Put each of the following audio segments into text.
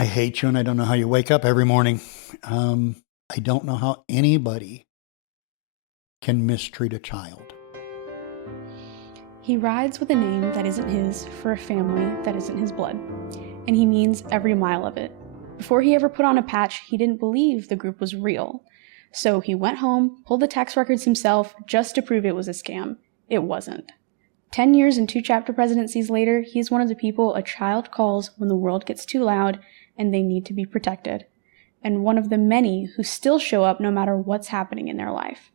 I hate you and I don't know how you wake up every morning. I don't know how anybody can mistreat a child. He rides with a name that isn't his for a family that isn't his blood, and he means every mile of it. Before he ever put on a patch, he didn't believe the group was real. So he went home, pulled the tax records himself just to prove it was a scam. It wasn't. 10 years and 2 chapter presidencies later, he's one of the people a child calls when the world gets too loud and they need to be protected, and one of the many who still show up no matter what's happening in their life.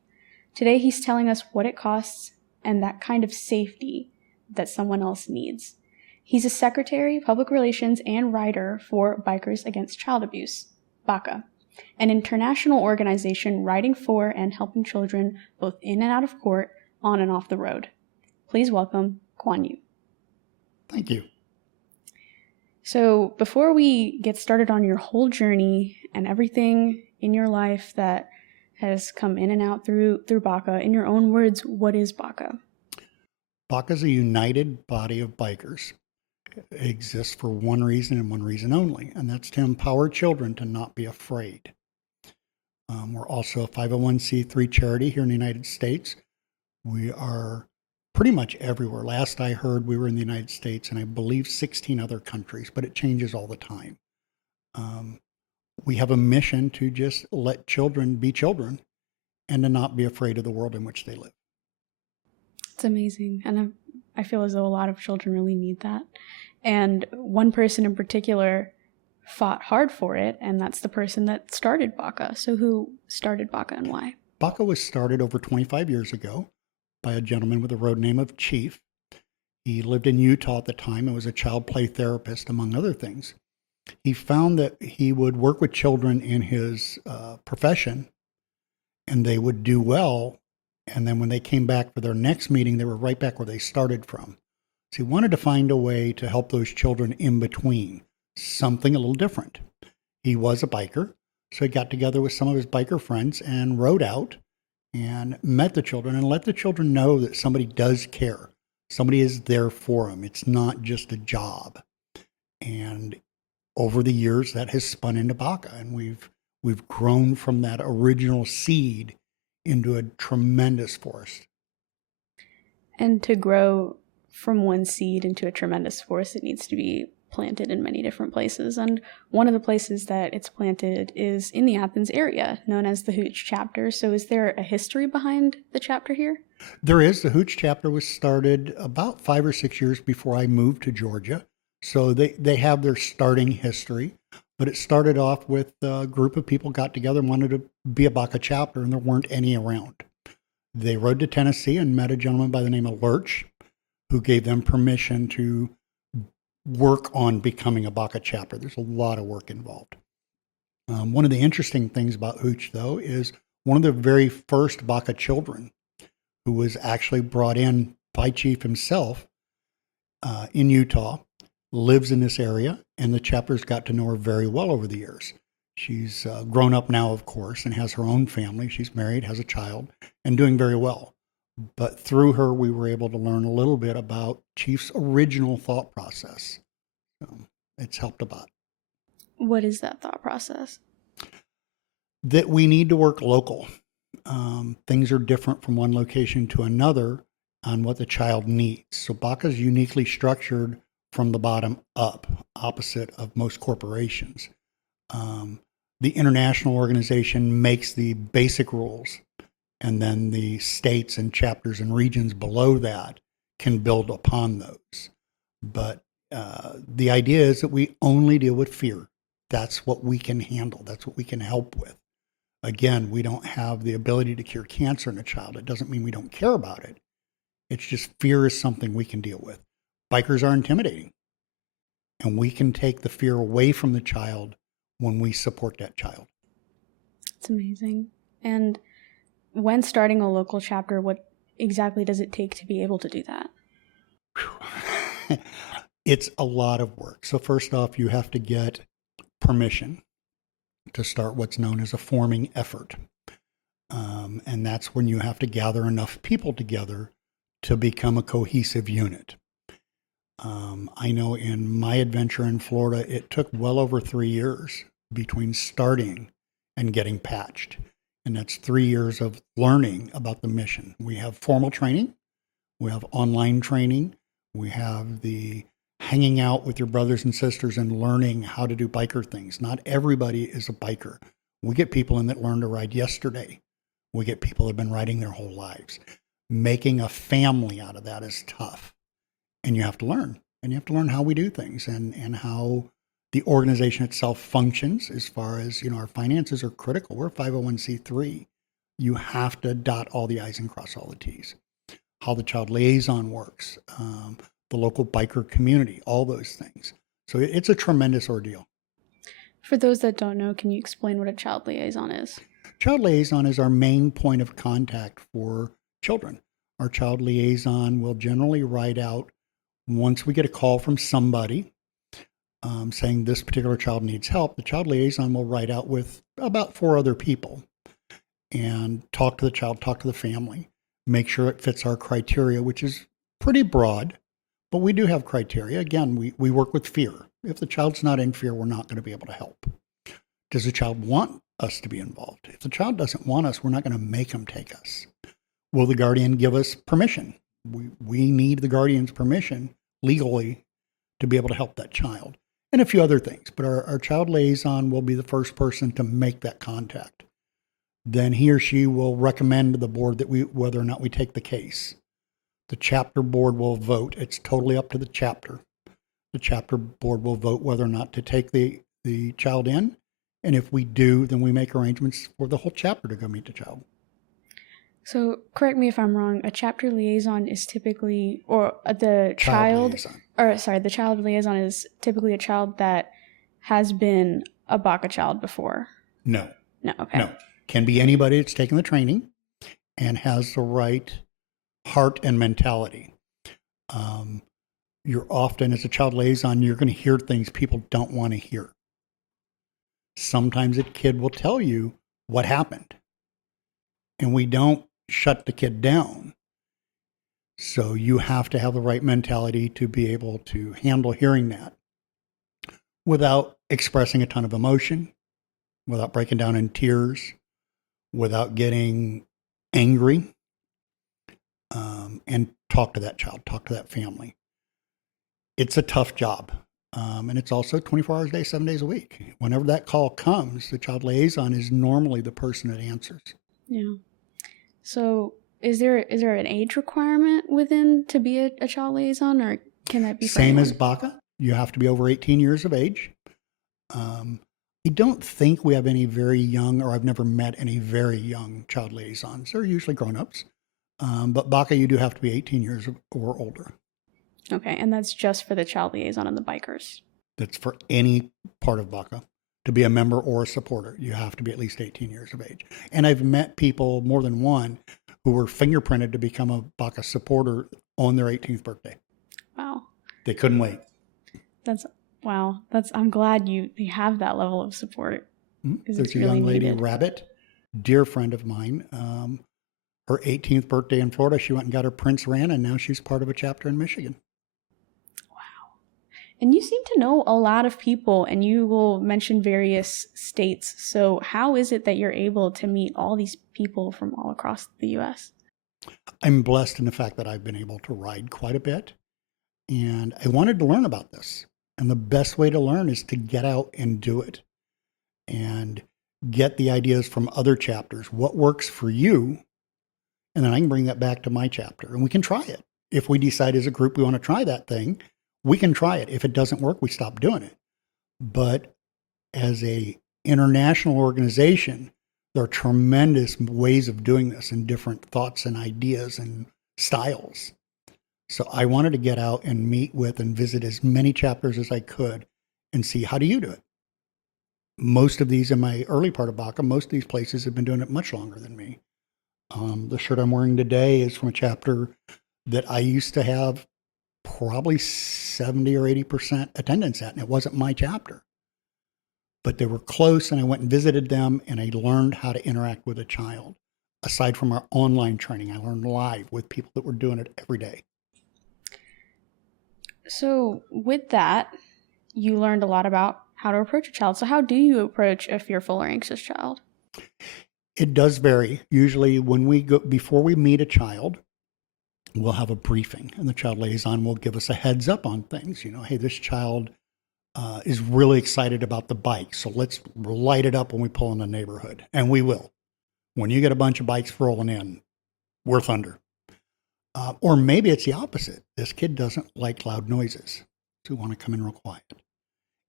Today he's telling us what it costs and that kind of safety that someone else needs. He's a secretary, public relations, and writer for Bikers Against Child Abuse, BACA, an international organization writing for and helping children both in and out of court, on and off the road. Please welcome Kuan Yu. Thank you. So before we get started on your whole journey and everything in your life that has come in and out through BACA, in your own words, what is BACA? BACA is a united body of bikers. It exists for one reason and one reason only, and that's to empower children to not be afraid. We're also a 501c3 charity here in the United States. We are pretty much everywhere. Last I heard, we were in the United States and I believe 16 other countries, but it changes all the time. We have a mission to just let children be children and to not be afraid of the world in which they live. It's amazing. And I feel as though a lot of children really need that. And one person in particular fought hard for it, and that's the person that started BACA. So who started BACA and why? BACA was started over 25 years ago by a gentleman with a road name of Chief. He lived in Utah at the time and was a child play therapist, among other things. He found that he would work with children in his profession and they would do well. And then when they came back for their next meeting, they were right back where they started from. So he wanted to find a way to help those children in between, something a little different. He was a biker, so he got together with some of his biker friends and rode out and met the children and let the children know that somebody does care. Somebody is there for them. It's not just a job. And over the years, that has spun into BACA, and we've grown from that original seed into a tremendous forest. And to grow from one seed into a tremendous forest, it needs to be planted in many different places. And one of the places that it's planted is in the Athens area, known as the Hooch chapter. So is there a history behind the chapter here? There is. The Hooch chapter was started about 5 or 6 years before I moved to Georgia. So they have their starting history, but it started off with a group of people got together and wanted to be a BACA chapter, and there weren't any around. They rode to Tennessee and met a gentleman by the name of Lurch, who gave them permission to work on becoming a BACA chapter. There's a lot of work involved. One of the interesting things about Hooch, though, is one of the very first BACA children who was actually brought in by Chief himself in Utah, lives in this area, and the chapter's got to know her very well over the years. She's grown up now, of course, and has her own family. She's married, has a child, and doing very well. But through her, we were able to learn a little bit about Chief's original thought process. It's helped a lot. What is that thought process? That we need to work local. Things are different from one location to another on what the child needs. So BACA is uniquely structured from the bottom up, opposite of most corporations. The international organization makes the basic rules, and then the states and chapters and regions below that can build upon those. But the idea is that we only deal with fear. That's what we can handle. That's what we can help with. Again, we don't have the ability to cure cancer in a child. It doesn't mean we don't care about it. It's just fear is something we can deal with. Bikers are intimidating, and we can take the fear away from the child when we support that child. It's amazing. And when starting a local chapter, what exactly does it take to be able to do that? It's a lot of work. So first off, you have to get permission to start what's known as a forming effort. And that's when you have to gather enough people together to become a cohesive unit. I know in my adventure in Florida, it took well over 3 years between starting and getting patched. And that's 3 years of learning about the mission. We have formal training, we have online training, we have the hanging out with your brothers and sisters and learning how to do biker things. Not everybody is a biker. We get people in that learned to ride yesterday. We get people that have been riding their whole lives. Making a family out of that is tough. And you have to learn. And you have to learn how we do things and how the organization itself functions as far as, our finances are critical. We're a 501c3. You have to dot all the I's and cross all the T's. How the child liaison works, the local biker community, all those things. So it's a tremendous ordeal. For those that don't know, can you explain what a child liaison is? Child liaison is our main point of contact for children. Our child liaison will generally write out, once we get a call from somebody saying this particular child needs help, the child liaison will write out with about 4 other people and talk to the child, talk to the family, make sure it fits our criteria, which is pretty broad, but we do have criteria. Again, we work with fear. If the child's not in fear, we're not going to be able to help. Does the child want us to be involved? If the child doesn't want us, we're not going to make them take us. Will the guardian give us permission? We need the guardian's permission legally to be able to help that child, and a few other things. But our child liaison will be the first person to make that contact. Then he or she will recommend to the board that whether or not we take the case. The chapter board will vote. It's totally up to the chapter. The chapter board will vote whether or not to take the child in. And if we do, then we make arrangements for the whole chapter to go meet the child. So, correct me if I'm wrong, a chapter liaison is typically, or the child liaison is typically a child that has been a BACA child before. No. Okay. No. Can be anybody that's taken the training and has the right heart and mentality. You're often, as a child liaison, you're going to hear things people don't want to hear. Sometimes a kid will tell you what happened, and we don't shut the kid down. So you have to have the right mentality to be able to handle hearing that without expressing a ton of emotion, without breaking down in tears, without getting angry, and talk to that child, talk to that family. It's a tough job. And it's also 24 hours a day, 7 days a week. Whenever that call comes, the child liaison is normally the person that answers. Yeah. So is there an age requirement within to be a child liaison, or can that be same as BACA? You have to be over 18 years of age. I don't think we have any very young, or I've never met any very young child liaisons. They're usually grown-ups. But BACA, you do have to be 18 years or older. Okay, and that's just for the child liaison and the bikers? That's for any part of BACA. To be a member or a supporter, you have to be at least 18 years of age. And I've met people, more than one, who were fingerprinted to become a BACA supporter on their 18th birthday. Wow. They couldn't wait. Wow. I'm glad you have that level of support. There's a really young lady, Rabbit, dear friend of mine. Her 18th birthday in Florida, she went and got her Prince ran, and now she's part of a chapter in Michigan. Wow. And you seem to know a lot of people, and you will mention various states. So how is it that you're able to meet all these people from all across the U.S.? I'm blessed in the fact that I've been able to ride quite a bit, and I wanted to learn about this. And the best way to learn is to get out and do it and get the ideas from other chapters. What works for you? And then I can bring that back to my chapter, and we can try it. If we decide as a group we want to try that thing, we can try it. If it doesn't work, we stop doing it. But as a international organization, there are tremendous ways of doing this and different thoughts and ideas and styles. So I wanted to get out and meet with and visit as many chapters as I could and see, how do you do it? Most of these, in my early part of BACA, most of these places have been doing it much longer than me. The shirt I'm wearing today is from a chapter that I used to have probably 70 or 80% attendance at, and it wasn't my chapter. But they were close, and I went and visited them, and I learned how to interact with a child. Aside from our online training, I learned live with people that were doing it every day. So, with that, you learned a lot about how to approach a child. So, how do you approach a fearful or anxious child? It does vary. Usually, when we go before we meet a child, we'll have a briefing, and the child liaison will give us a heads up on things. Hey, this child is really excited about the bike, so let's light it up when we pull in the neighborhood, and we will. When you get a bunch of bikes rolling in, we're thunder. Or maybe it's the opposite. This kid doesn't like loud noises, so we want to come in real quiet.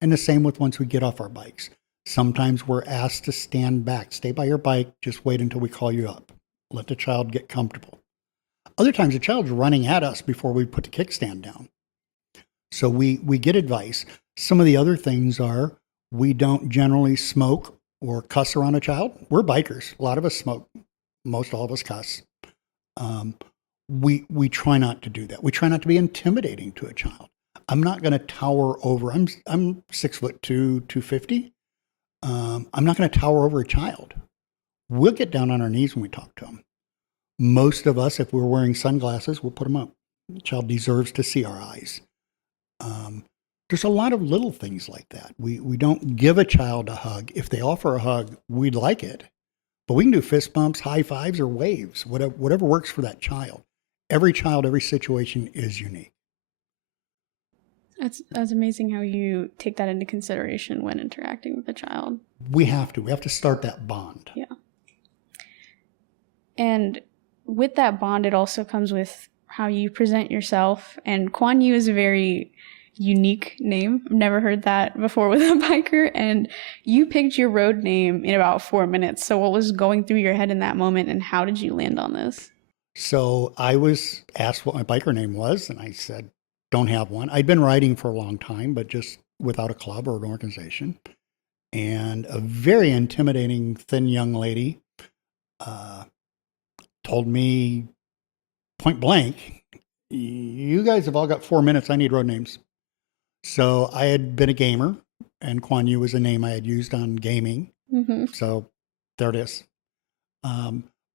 And the same with once we get off our bikes. Sometimes we're asked to stand back, stay by your bike, just wait until we call you up. Let the child get comfortable. Other times the child's running at us before we put the kickstand down. So we get advice. Some of the other things are we don't generally smoke or cuss around a child. We're bikers. A lot of us smoke. Most all of us cuss. We try not to do that. We try not to be intimidating to a child. I'm not going to tower over. I'm 6'2", 250. I'm not going to tower over a child. We'll get down on our knees when we talk to them. Most of us, if we're wearing sunglasses, we'll put them up. The child deserves to see our eyes. There's a lot of little things like that. We don't give a child a hug. If they offer a hug, we'd like it. But we can do fist bumps, high fives, or waves, whatever works for that child. Every child, every situation is unique. That's amazing how you take that into consideration when interacting with a child. We have to start that bond. Yeah. And with that bond, it also comes with how you present yourself. And Kuan Yu is a very unique name. I've never heard that before with a biker. And you picked your road name in about 4 minutes. So what was going through your head in that moment, and how did you land on this? So I was asked what my biker name was, and I said, don't have one. I'd been riding for a long time, but just without a club or an organization. And a very intimidating, thin young lady told me point blank, you guys have all got 4 minutes. I need road names. So I had been a gamer, and Kuan Yu was a name I had used on gaming. Mm-hmm. So there it is.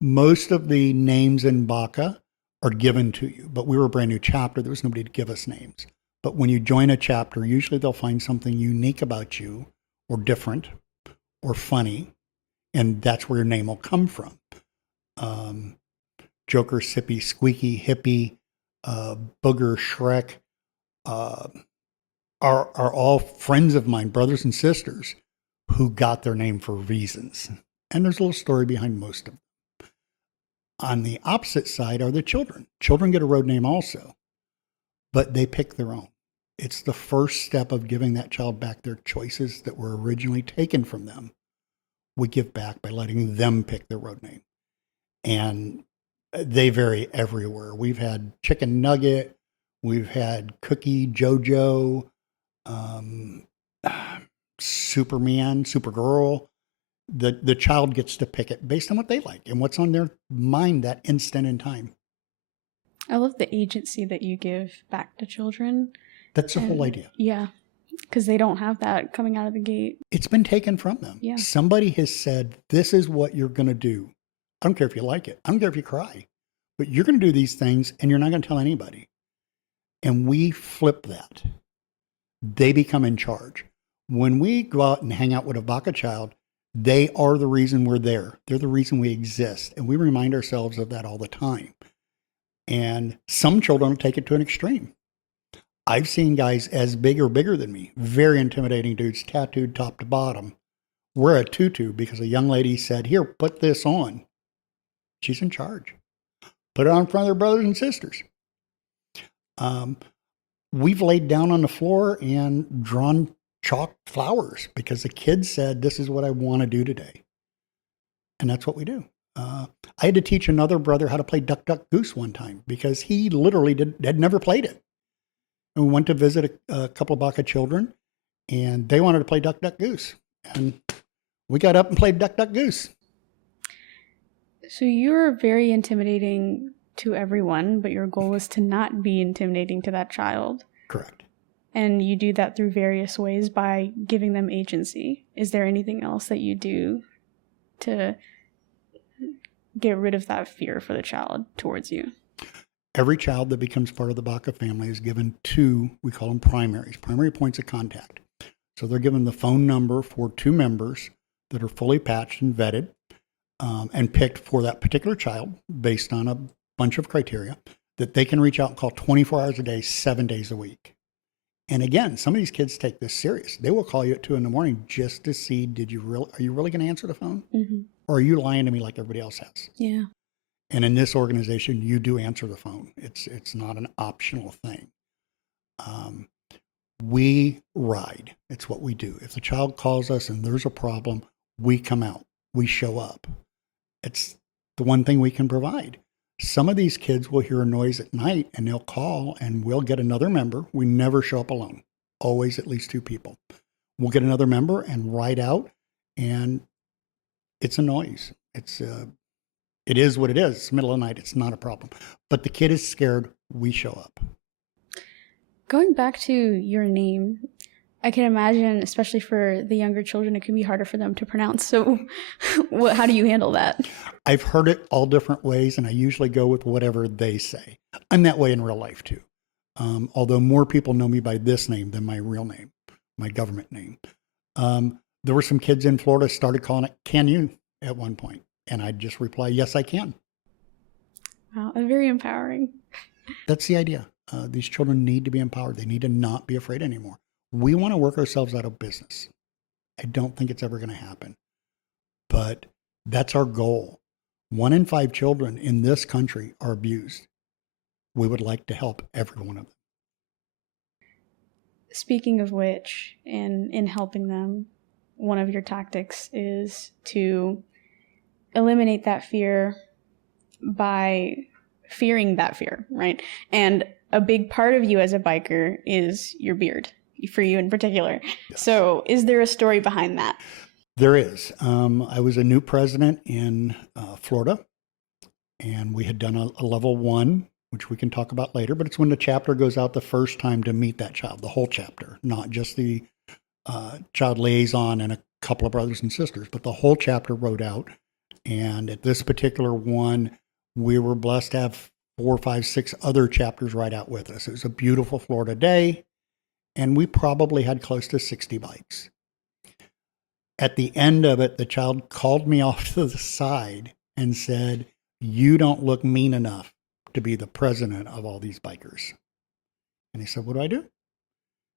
Most of the names in Baka are given to you, but we were a brand new chapter. There was nobody to give us names. But when you join a chapter, usually they'll find something unique about you, or different, or funny, and that's where your name will come from. Joker, Sippy, Squeaky, Hippie, Booger, Shrek are all friends of mine, brothers and sisters, who got their name for reasons. And there's a little story behind most of them. On the opposite side are the children. Children get a road name also, but they pick their own. It's the first step of giving that child back their choices that were originally taken from them. We give back by letting them pick their road name. And they vary everywhere. We've had Chicken Nugget, we've had Cookie, JoJo, Superman, Supergirl. The child gets to pick it based on what they like and what's on their mind that instant in time. I love the agency that you give back to children. That's the whole idea. Yeah, because they don't have that coming out of the gate. It's been taken from them. Yeah. Somebody has said, this is what you're going to do. I don't care if you like it. I don't care if you cry. But you're going to do these things, and you're not going to tell anybody. And we flip that. They become in charge. When we go out and hang out with a Baka child, they are the reason we're there. They're the reason we exist. And we remind ourselves of that all the time. And some children take it to an extreme. I've seen guys as big or bigger than me, very intimidating dudes, tattooed top to bottom, wear a tutu because a young lady said, here, put this on. She's in charge. Put it on in front of their brothers and sisters. We've laid down on the floor and drawn chalk flowers because the kids said, this is what I want to do today. And that's what we do. I had to teach another brother how to play Duck, Duck, Goose one time because he literally had never played it. And we went to visit a couple of Baka children, and they wanted to play Duck, Duck, Goose. And we got up and played Duck, Duck, Goose. So you're very intimidating to everyone, but your goal is to not be intimidating to that child. Correct. And you do that through various ways by giving them agency. Is there anything else that you do to get rid of that fear for the child towards you? Every child that becomes part of the BACA family is given two, we call them primaries, primary points of contact. So they're given the phone number for two members that are fully patched and vetted and picked for that particular child based on a bunch of criteria that they can reach out and call 24 hours a day, 7 days a week. And again, some of these kids take this serious. They will call you at 2 a.m. just to see, are you really going to answer the phone? Mm-hmm. Or are you lying to me like everybody else has? Yeah. And in this organization, you do answer the phone. It's not an optional thing. We ride. It's what we do. If the child calls us and there's a problem, we come out. We show up. It's the one thing we can provide. Some of these kids will hear a noise at night and they'll call and we'll get another member. We never show up alone. Always at least 2 people. We'll get another member and ride out, and it's a noise. It is what it is. It's the middle of the night. It's not a problem. But the kid is scared. We show up. Going back to your name, I can imagine, especially for the younger children, it can be harder for them to pronounce. So how do you handle that? I've heard it all different ways, and I usually go with whatever they say. I'm that way in real life, too. Although more people know me by this name than my real name, my government name. There were some kids in Florida started calling it Can You at one point, and I'd just reply, yes, I can. Wow, very empowering. That's the idea. These children need to be empowered. They need to not be afraid anymore. We want to work ourselves out of business. I don't think it's ever going to happen. But that's our goal. 1 in 5 children in this country are abused. We would like to help every one of them. Speaking of which, in helping them, one of your tactics is to eliminate that fear by fearing that fear, right? And a big part of you as a biker is your beard, for you in particular. Yes. So is there a story behind that? There is. I was a new president in Florida, and we had done a level 1, which we can talk about later, but it's when the chapter goes out the first time to meet that child, the whole chapter, not just the child liaison and a couple of brothers and sisters, but the whole chapter rode out. And at this particular one, we were blessed to have 4, 5, 6 other chapters ride out with us. It was a beautiful Florida day, and we probably had close to 60 bikes. At the end of it, the child called me off to the side and said, "You don't look mean enough to be the president of all these bikers." And he said, "What do I do?"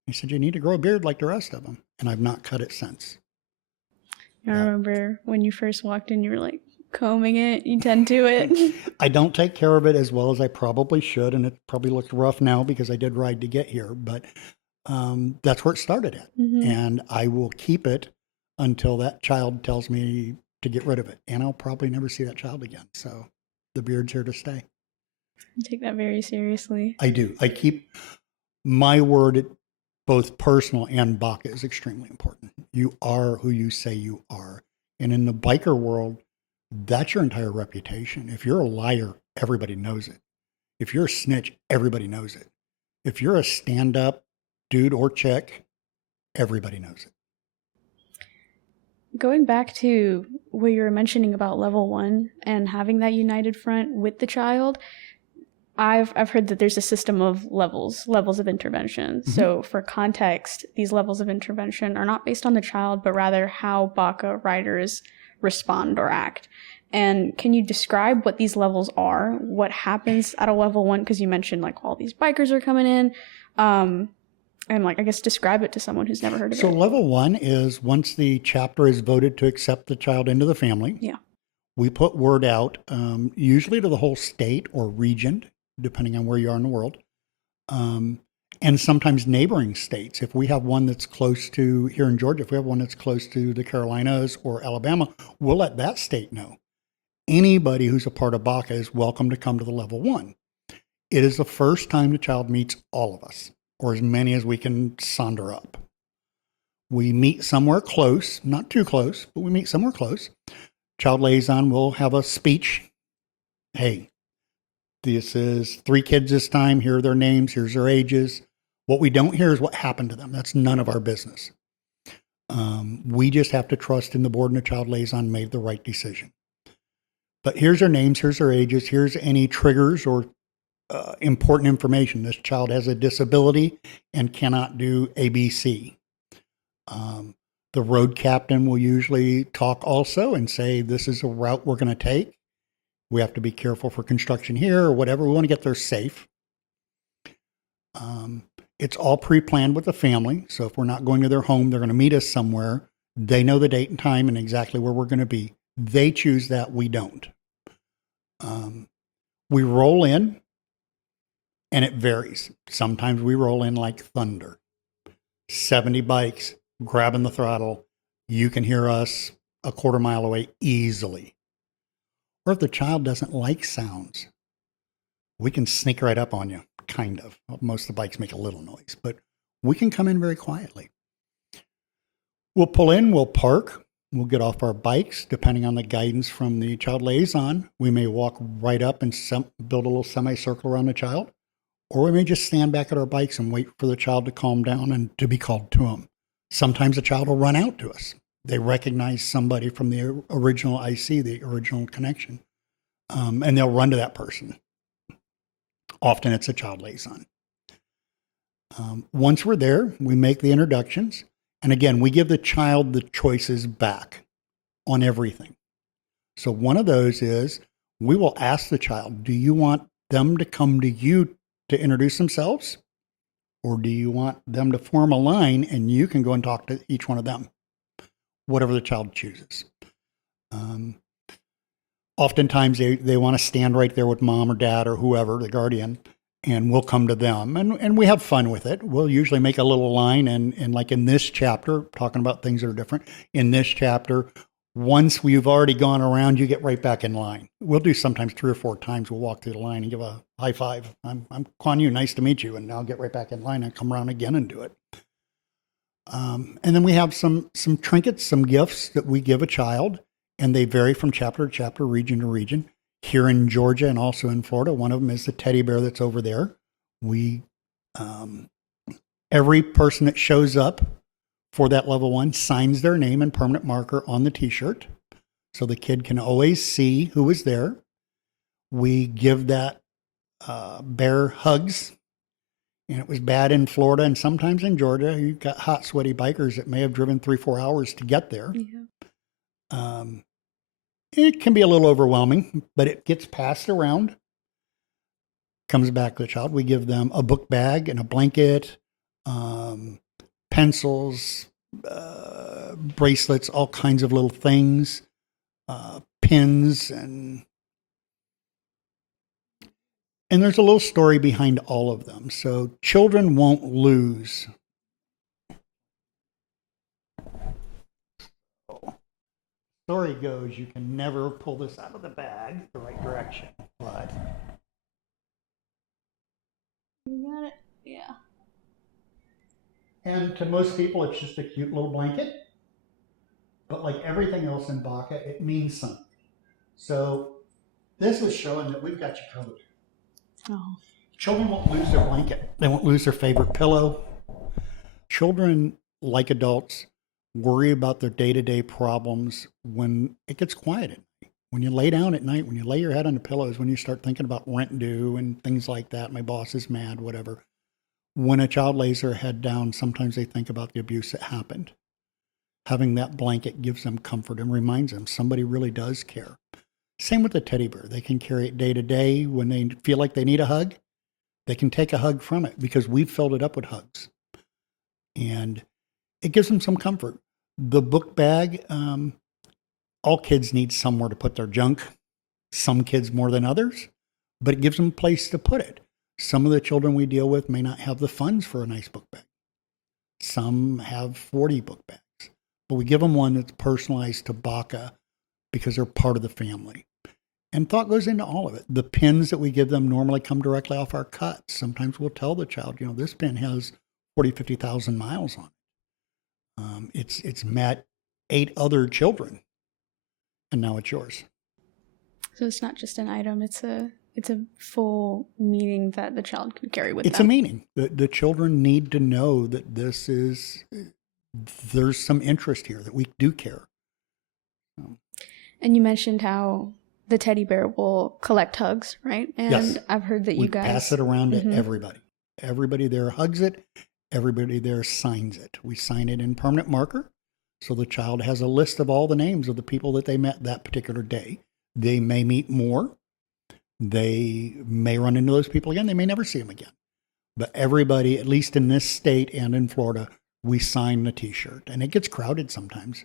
He said, "You need to grow a beard like the rest of them." And I've not cut it since. I remember when you first walked in, you were like combing it. You tend to it. I don't take care of it as well as I probably should. And it probably looks rough now because I did ride to get here. But that's where it started at. Mm-hmm. And I will keep it until that child tells me to get rid of it. And I'll probably never see that child again. So the beard's here to stay. You take that very seriously. I do. I keep my word, both personal and BACA, is extremely important. You are who you say you are. And in the biker world, that's your entire reputation. If you're a liar, everybody knows it. If you're a snitch, everybody knows it. If you're a stand-up dude or chick, everybody knows it. Going back to what you were mentioning about level 1 and having that united front with the child, I've heard that there's a system of levels of intervention. Mm-hmm. So for context, these levels of intervention are not based on the child, but rather how BACA riders respond or act. And can you describe what these levels are? What happens at a level 1? Because you mentioned like all these bikers are coming in. And like, I guess, describe it to someone who's never heard of it. So level 1 is once the chapter is voted to accept the child into the family. Yeah. We put word out, usually to the whole state or region, depending on where you are in the world, and sometimes neighboring states. If we have one that's close to, here in Georgia, if we have one that's close to the Carolinas or Alabama, we'll let that state know. Anybody who's a part of BACA is welcome to come to the level 1. It is the first time the child meets all of us, or as many as we can sonder up. We meet somewhere close, not too close, but we meet somewhere close. Child liaison will have a speech. Hey, this is 3 kids this time. Here are their names. Here's their ages. What we don't hear is what happened to them. That's none of our business. We just have to trust in the board and the child liaison made the right decision. But here's their names. Here's their ages. Here's any triggers or important information. This child has a disability and cannot do ABC. The road captain will usually talk also and say, this is a route we're going to take. We have to be careful for construction here or whatever. We want to get there safe. It's all pre-planned with the family. So if we're not going to their home, they're going to meet us somewhere. They know the date and time and exactly where we're going to be. They choose that. We don't. We roll in, and it varies. Sometimes we roll in like thunder. 70 bikes, grabbing the throttle. You can hear us a quarter mile away easily. Or if the child doesn't like sounds, we can sneak right up on you, kind of. Most of the bikes make a little noise, but we can come in very quietly. We'll pull in, we'll park, we'll get off our bikes, depending on the guidance from the child liaison. We may walk right up and build a little semicircle around the child, or we may just stand back at our bikes and wait for the child to calm down and to be called to them. Sometimes the child will run out to us. They recognize somebody from the original IC, the original connection, and they'll run to that person. Often it's a child liaison. Once we're there, we make the introductions. And again, we give the child the choices back on everything. So one of those is we will ask the child, do you want them to come to you to introduce themselves? Or do you want them to form a line and you can go and talk to each one of them? Whatever the child chooses. Oftentimes they want to stand right there with mom or dad or whoever, the guardian, and we'll come to them. And we have fun with it. We'll usually make a little line. And like in this chapter, talking about things that are different, in this chapter, once we've already gone around, you get right back in line. We'll do sometimes 3 or 4 times. We'll walk through the line and give a high five. I'm Kuan Yu, nice to meet you. And I'll get right back in line and come around again and do it. And then we have some trinkets, some gifts that we give a child, and they vary from chapter to chapter, region to region. Here in Georgia and also in Florida, one of them is the teddy bear that's over there. We, every person that shows up for that level 1 signs their name and permanent marker on the t-shirt, so the kid can always see who is there. We give that bear hugs. And it was bad in Florida and sometimes in Georgia. You've got hot, sweaty bikers that may have driven 3-4 hours to get there. Yeah. It can be a little overwhelming, but it gets passed around. Comes back to the child. We give them a book bag and a blanket, pencils, bracelets, all kinds of little things, pins, and there's a little story behind all of them. So children won't lose. Story goes, you can never pull this out of the bag the right direction, but You got it? Yeah. And to most people, it's just a cute little blanket. But like everything else in Baca, it means something. So this is showing that we've got you covered. Oh. Children won't lose their blanket. They won't lose their favorite pillow. Children, like adults, worry about their day-to-day problems when it gets quiet at night. When you lay down at night, when you lay your head on the pillows, when you start thinking about rent due and things like that, my boss is mad, whatever. When a child lays their head down, sometimes they think about the abuse that happened. Having that blanket gives them comfort and reminds them somebody really does care. Same with the teddy bear. They can carry it day to day. When they feel like they need a hug, they can take a hug from it because we've filled it up with hugs. And it gives them some comfort. The book bag, all kids need somewhere to put their junk. Some kids more than others, but it gives them a place to put it. Some of the children we deal with may not have the funds for a nice book bag. Some have 40 book bags, but we give them one that's personalized to Baca because they're part of the family. And thought goes into all of it. The pins that we give them normally come directly off our cuts. Sometimes we'll tell the child, this pin has 40, 50,000 miles on it. It's met 8 other children, and now it's yours. So it's not just an item, it's a full meaning that the child can carry with them. It's a meaning. The children need to know that there's some interest here, that we do care. And you mentioned how the teddy bear will collect hugs, right? And Yes. I've heard that We you guys pass it around to Mhm. everybody. Everybody there hugs it. Everybody there signs it. We sign it in permanent marker. So the child has a list of all the names of the people that they met that particular day. They may meet more. They may run into those people again. They may never see them again. But everybody, at least in this state and in Florida, we sign the T-shirt. And it gets crowded sometimes.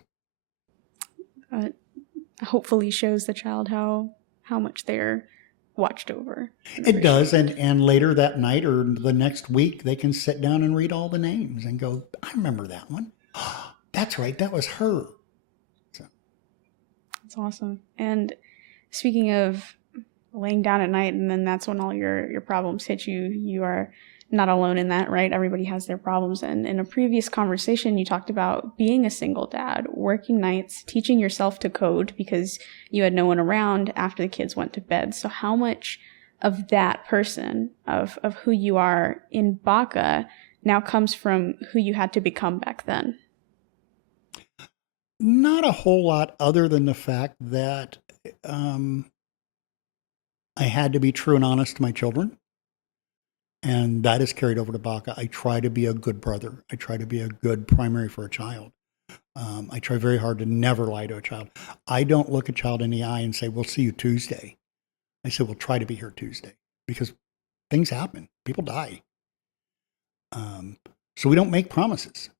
Hopefully shows the child how much they're watched over. It does. And later that night or the next week, they can sit down and read all the names and go, I remember that one. That's right. That was her. So. That's awesome. And speaking of laying down at night, and then that's when all your problems hit you, you are not alone in that, right? Everybody has their problems. And in a previous conversation, you talked about being a single dad, working nights, teaching yourself to code because you had no one around after the kids went to bed. So how much of that person, of who you are in Baca, now comes from who you had to become back then? Not a whole lot, other than the fact that I had to be true and honest to my children. And that is carried over to Baca. I try to be a good brother. I try to be a good primary for a child. I try very hard to never lie to a child. I don't look a child in the eye and say, we'll see you Tuesday. I say, we'll try to be here Tuesday, because things happen. People die. So we don't make promises.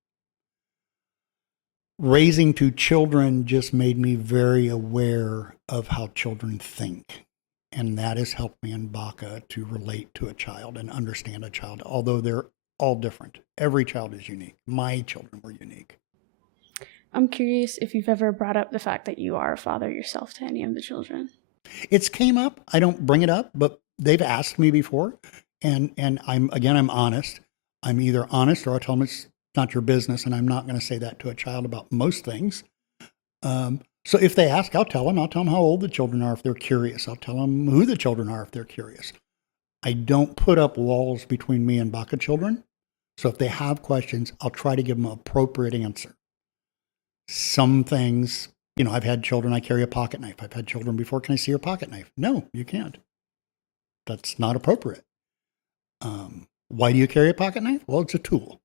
Raising two children just made me very aware of how children think. And that has helped me in Baca to relate to a child and understand a child, although they're all different. Every child is unique. My children were unique. I'm curious if you've ever brought up the fact that you are a father yourself to any of the children. It's came up. I don't bring it up, but they've asked me before. And I'm honest. I'm either honest or I tell them it's not your business. And I'm not going to say that to a child about most things. So if they ask, I'll tell them how old the children are if they're curious. I'll tell them who the children are if they're curious. I don't put up walls between me and Baca children. So if they have questions, I'll try to give them an appropriate answer. Some things, I've had children, I carry a pocket knife. I've had children before, can I see your pocket knife? No, you can't. That's not appropriate. Why do you carry a pocket knife? Well, it's a tool.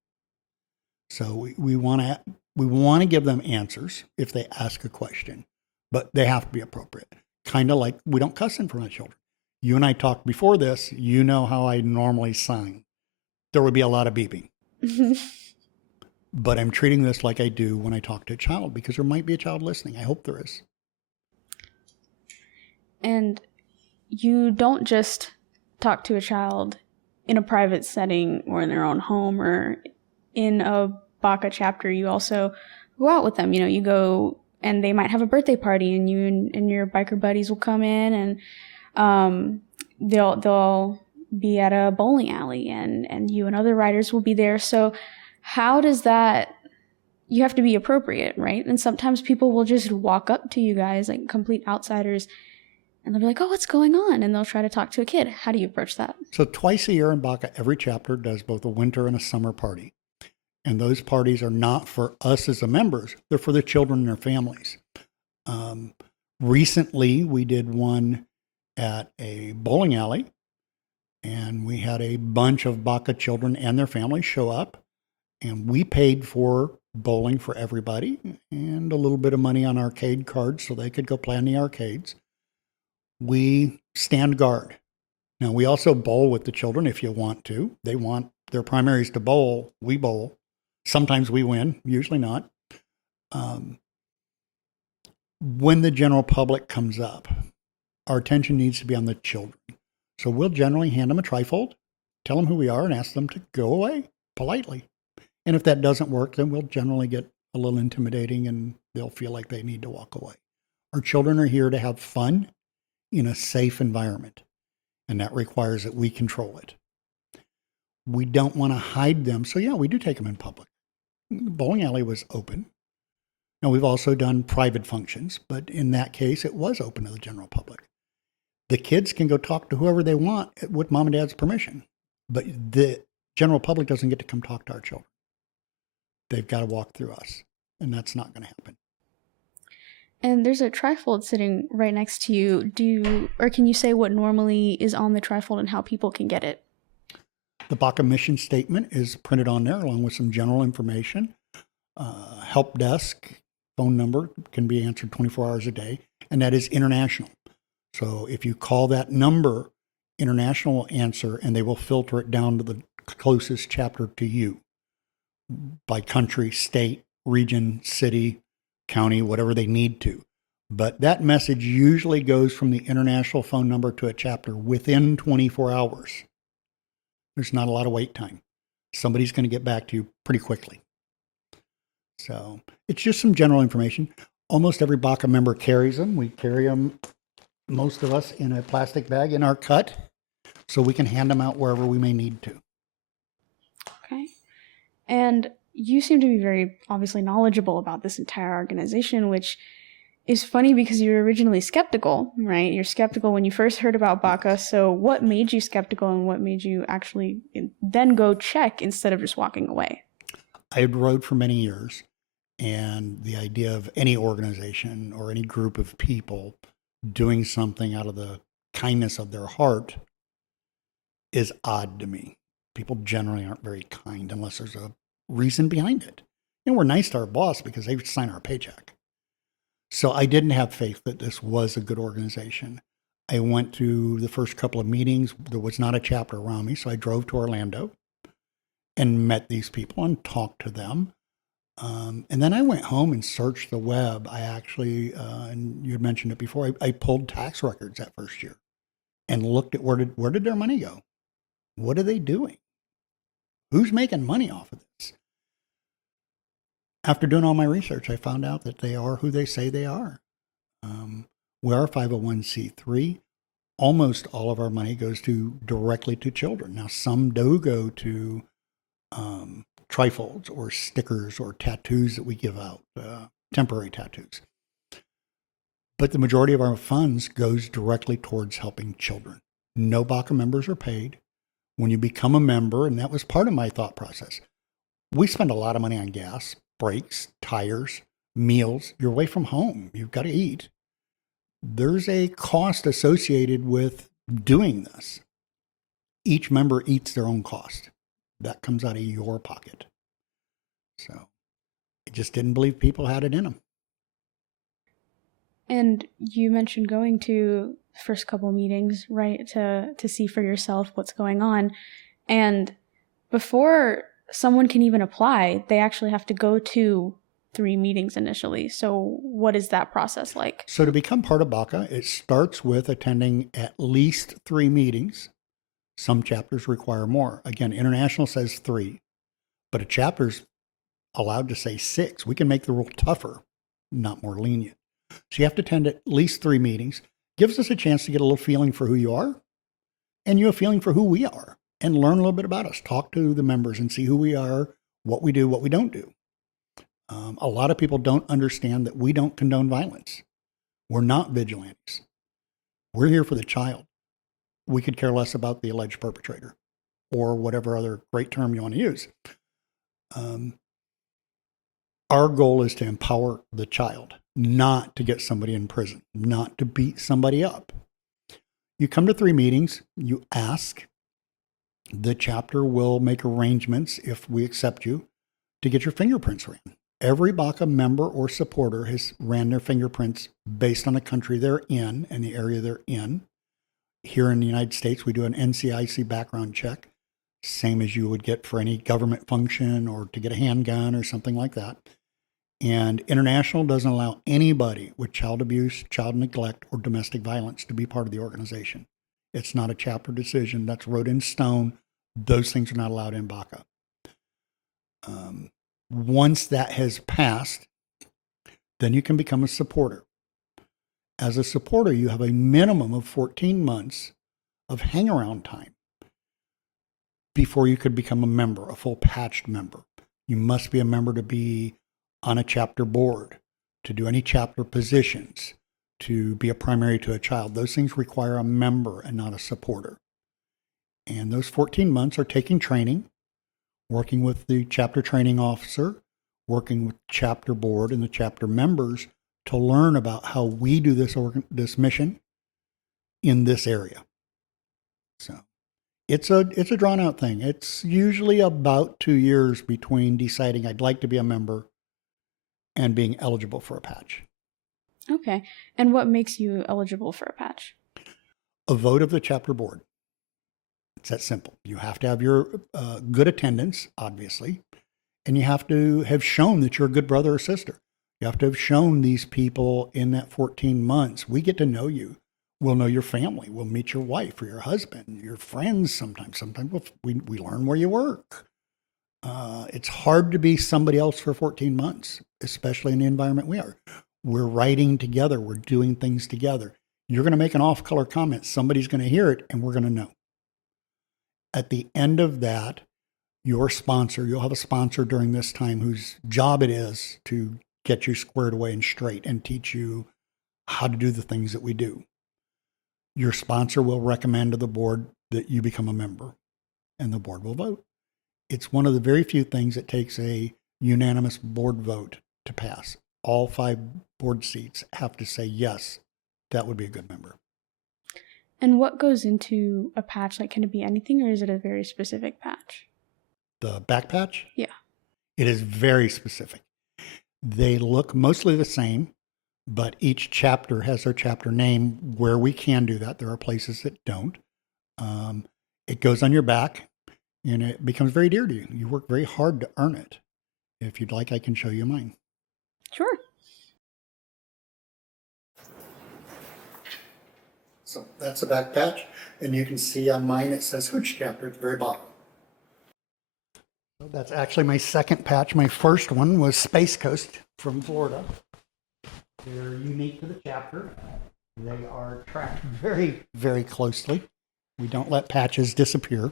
So we want to give them answers if they ask a question, but they have to be appropriate. Kind of like we don't cuss in front of children. You and I talked before this. You know how I normally sign. There would be a lot of beeping. But I'm treating this like I do when I talk to a child, because there might be a child listening. I hope there is. And you don't just talk to a child in a private setting or in their own home or in a Baca chapter. You also go out with them. You go and they might have a birthday party, and you and your biker buddies will come in, and they'll be at a bowling alley, and you and other riders will be there. So how does that, you have to be appropriate, right? And sometimes people will just walk up to you guys like complete outsiders, and they'll be like, oh, what's going on? And they'll try to talk to a kid. How do you approach that? So twice a year in Baca, every chapter does both a winter and a summer party. And those parties are not for us as the members. They're for the children and their families. Recently, we did one at a bowling alley, and we had a bunch of Baca children and their families show up. And we paid for bowling for everybody and a little bit of money on arcade cards so they could go play in the arcades. We stand guard. Now, we also bowl with the children if you want to. They want their primaries to bowl. We bowl. Sometimes we win, usually not. When the general public comes up, our attention needs to be on the children. So we'll generally hand them a trifold, tell them who we are, and ask them to go away politely. And if that doesn't work, then we'll generally get a little intimidating and they'll feel like they need to walk away. Our children are here to have fun in a safe environment, and that requires that we control it. We don't want to hide them. So yeah, we do take them in public. The bowling alley was open. Now, we've also done private functions, but in that case, it was open to the general public. The kids can go talk to whoever they want with mom and dad's permission, but the general public doesn't get to come talk to our children. They've got to walk through us, and that's not going to happen. And there's a trifold sitting right next to you. Can you say what normally is on the trifold and how people can get it? The BACA mission statement is printed on there along with some general information. Help desk phone number can be answered 24 hours a day, and that is international. So if you call that number, international will answer, and they will filter it down to the closest chapter to you by country, state, region, city, county, whatever they need to. But that message usually goes from the international phone number to a chapter within 24 hours. There's not a lot of wait time. Somebody's going to get back to you pretty quickly. So it's just some general information. Almost every BACA member carries them. We carry them, most of us, in a plastic bag in our cut, so we can hand them out wherever we may need to. Okay. And you seem to be very obviously knowledgeable about this entire organization, which is funny because you were originally skeptical, right? You're skeptical when you first heard about BACA. So what made you skeptical, and what made you actually then go check instead of just walking away? I had rowed for many years, and the idea of any organization or any group of people doing something out of the kindness of their heart is odd to me. People generally aren't very kind unless there's a reason behind it. And we're nice to our boss because they sign our paycheck. So I didn't have faith that this was a good organization. I went to the first couple of meetings. There was not a chapter around me, so I drove to Orlando and met these people and talked to them. And then I went home and searched the web. I actually, and you had mentioned it before, I pulled tax records that first year and looked at where did their money go? What are they doing? Who's making money off of this? After doing all my research, I found out that they are who they say they are. We are 501c3. Almost all of our money goes directly to children. Now, some do go to trifolds or stickers or tattoos that we give out, temporary tattoos. But the majority of our funds goes directly towards helping children. No BACA members are paid. When you become a member, and that was part of my thought process, we spend a lot of money on gas, brakes, tires, meals. You're away from home. You've got to eat. There's a cost associated with doing this. Each member eats their own cost. That comes out of your pocket. So I just didn't believe people had it in them. And you mentioned going to the first couple of meetings, right, to see for yourself what's going on. And before someone can even apply, they actually have to go to 3 meetings initially. So what is that process like? So to become part of BACA, it starts with attending at least 3 meetings. Some chapters require more. Again, international says 3, but a chapter's allowed to say 6. We can make the rule tougher, not more lenient. So you have to attend at least 3 meetings. Gives us a chance to get a little feeling for who you are, and you a feeling for who we are, and learn a little bit about us. Talk to the members and see who we are, what we do, what we don't do. A lot of people don't understand that we don't condone violence. We're not vigilantes. We're here for the child. We could care less about the alleged perpetrator or whatever other great term you want to use. Our goal is to empower the child, not to get somebody in prison, not to beat somebody up. You come to 3 meetings, you ask. The chapter will make arrangements, if we accept you, to get your fingerprints ran. Every BACA member or supporter has ran their fingerprints based on the country they're in and the area they're in. Here in the United States, we do an NCIC background check, same as you would get for any government function or to get a handgun or something like that. And international doesn't allow anybody with child abuse, child neglect, or domestic violence to be part of the organization. It's not a chapter decision. That's wrote in stone. Those things are not allowed in BACA. Once that has passed, then you can become a supporter. As a supporter, you have a minimum of 14 months of hang-around time before you could become a member, a full patched member. You must be a member to be on a chapter board, to do any chapter positions, to be a primary to a child. Those things require a member and not a supporter. And those 14 months are taking training, working with the chapter training officer, working with chapter board and the chapter members to learn about how we do this mission in this area. So it's a drawn out thing. It's usually about 2 years between deciding I'd like to be a member and being eligible for a patch. Okay. And what makes you eligible for a patch? A vote of the chapter board. It's that simple. You have to have your good attendance, obviously, and you have to have shown that you're a good brother or sister. You have to have shown these people in that 14 months, we get to know you. We'll know your family. We'll meet your wife or your husband, your friends sometimes. Sometimes we learn where you work. It's hard to be somebody else for 14 months, especially in the environment we are. We're writing together. We're doing things together. You're going to make an off-color comment. Somebody's going to hear it, and we're going to know. At the end of that, your sponsor, you'll have a sponsor during this time whose job it is to get you squared away and straight and teach you how to do the things that we do. Your sponsor will recommend to the board that you become a member, and the board will vote. It's one of the very few things that takes a unanimous board vote to pass. All 5 board seats have to say, yes, that would be a good member. And what goes into a patch? Like, can it be anything, or is it a very specific patch? The back patch? Yeah. It is very specific. They look mostly the same, but each chapter has their chapter name where we can do that. There are places that don't. It goes on your back, and it becomes very dear to you. You work very hard to earn it. If you'd like, I can show you mine. Sure. So that's a back patch, and you can see on mine it says Hooch Chapter at the very bottom. So that's actually my second patch. My first one was Space Coast from Florida. They're unique to the chapter. They are tracked very, very closely. We don't let patches disappear.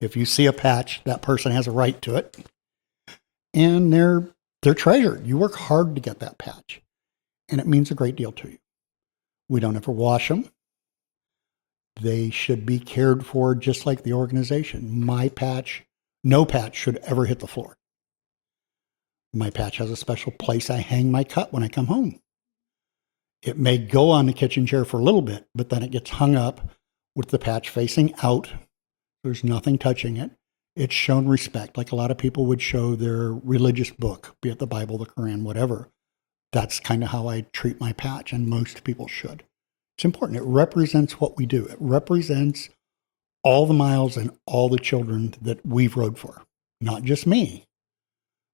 If you see a patch, that person has a right to it. And they're treasured. You work hard to get that patch, and it means a great deal to you. We don't ever wash them. They should be cared for just like the organization. My patch, no patch should ever hit the floor. My patch has a special place I hang my cut when I come home. It may go on the kitchen chair for a little bit, but then it gets hung up with the patch facing out. There's nothing touching it. It's shown respect, like a lot of people would show their religious book, be it the Bible, the Quran, whatever. That's kind of how I treat my patch, and most people should. It's important. It represents what we do. It represents all the miles and all the children that we've rode for. Not just me,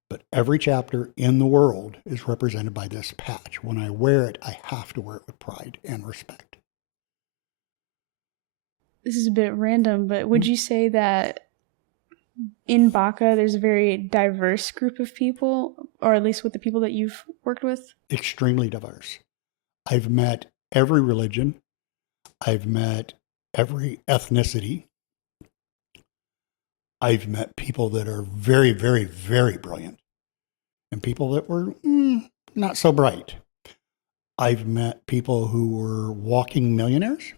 but every chapter in the world is represented by this patch. When I wear it, I have to wear it with pride and respect. This is a bit random, but would you say that in Baca there's a very diverse group of people, or at least with the people that you've worked with? Extremely diverse. I've met every religion. I've met every ethnicity. I've met people that are very, very, very brilliant and people that were not so bright. I've met people who were walking millionaires.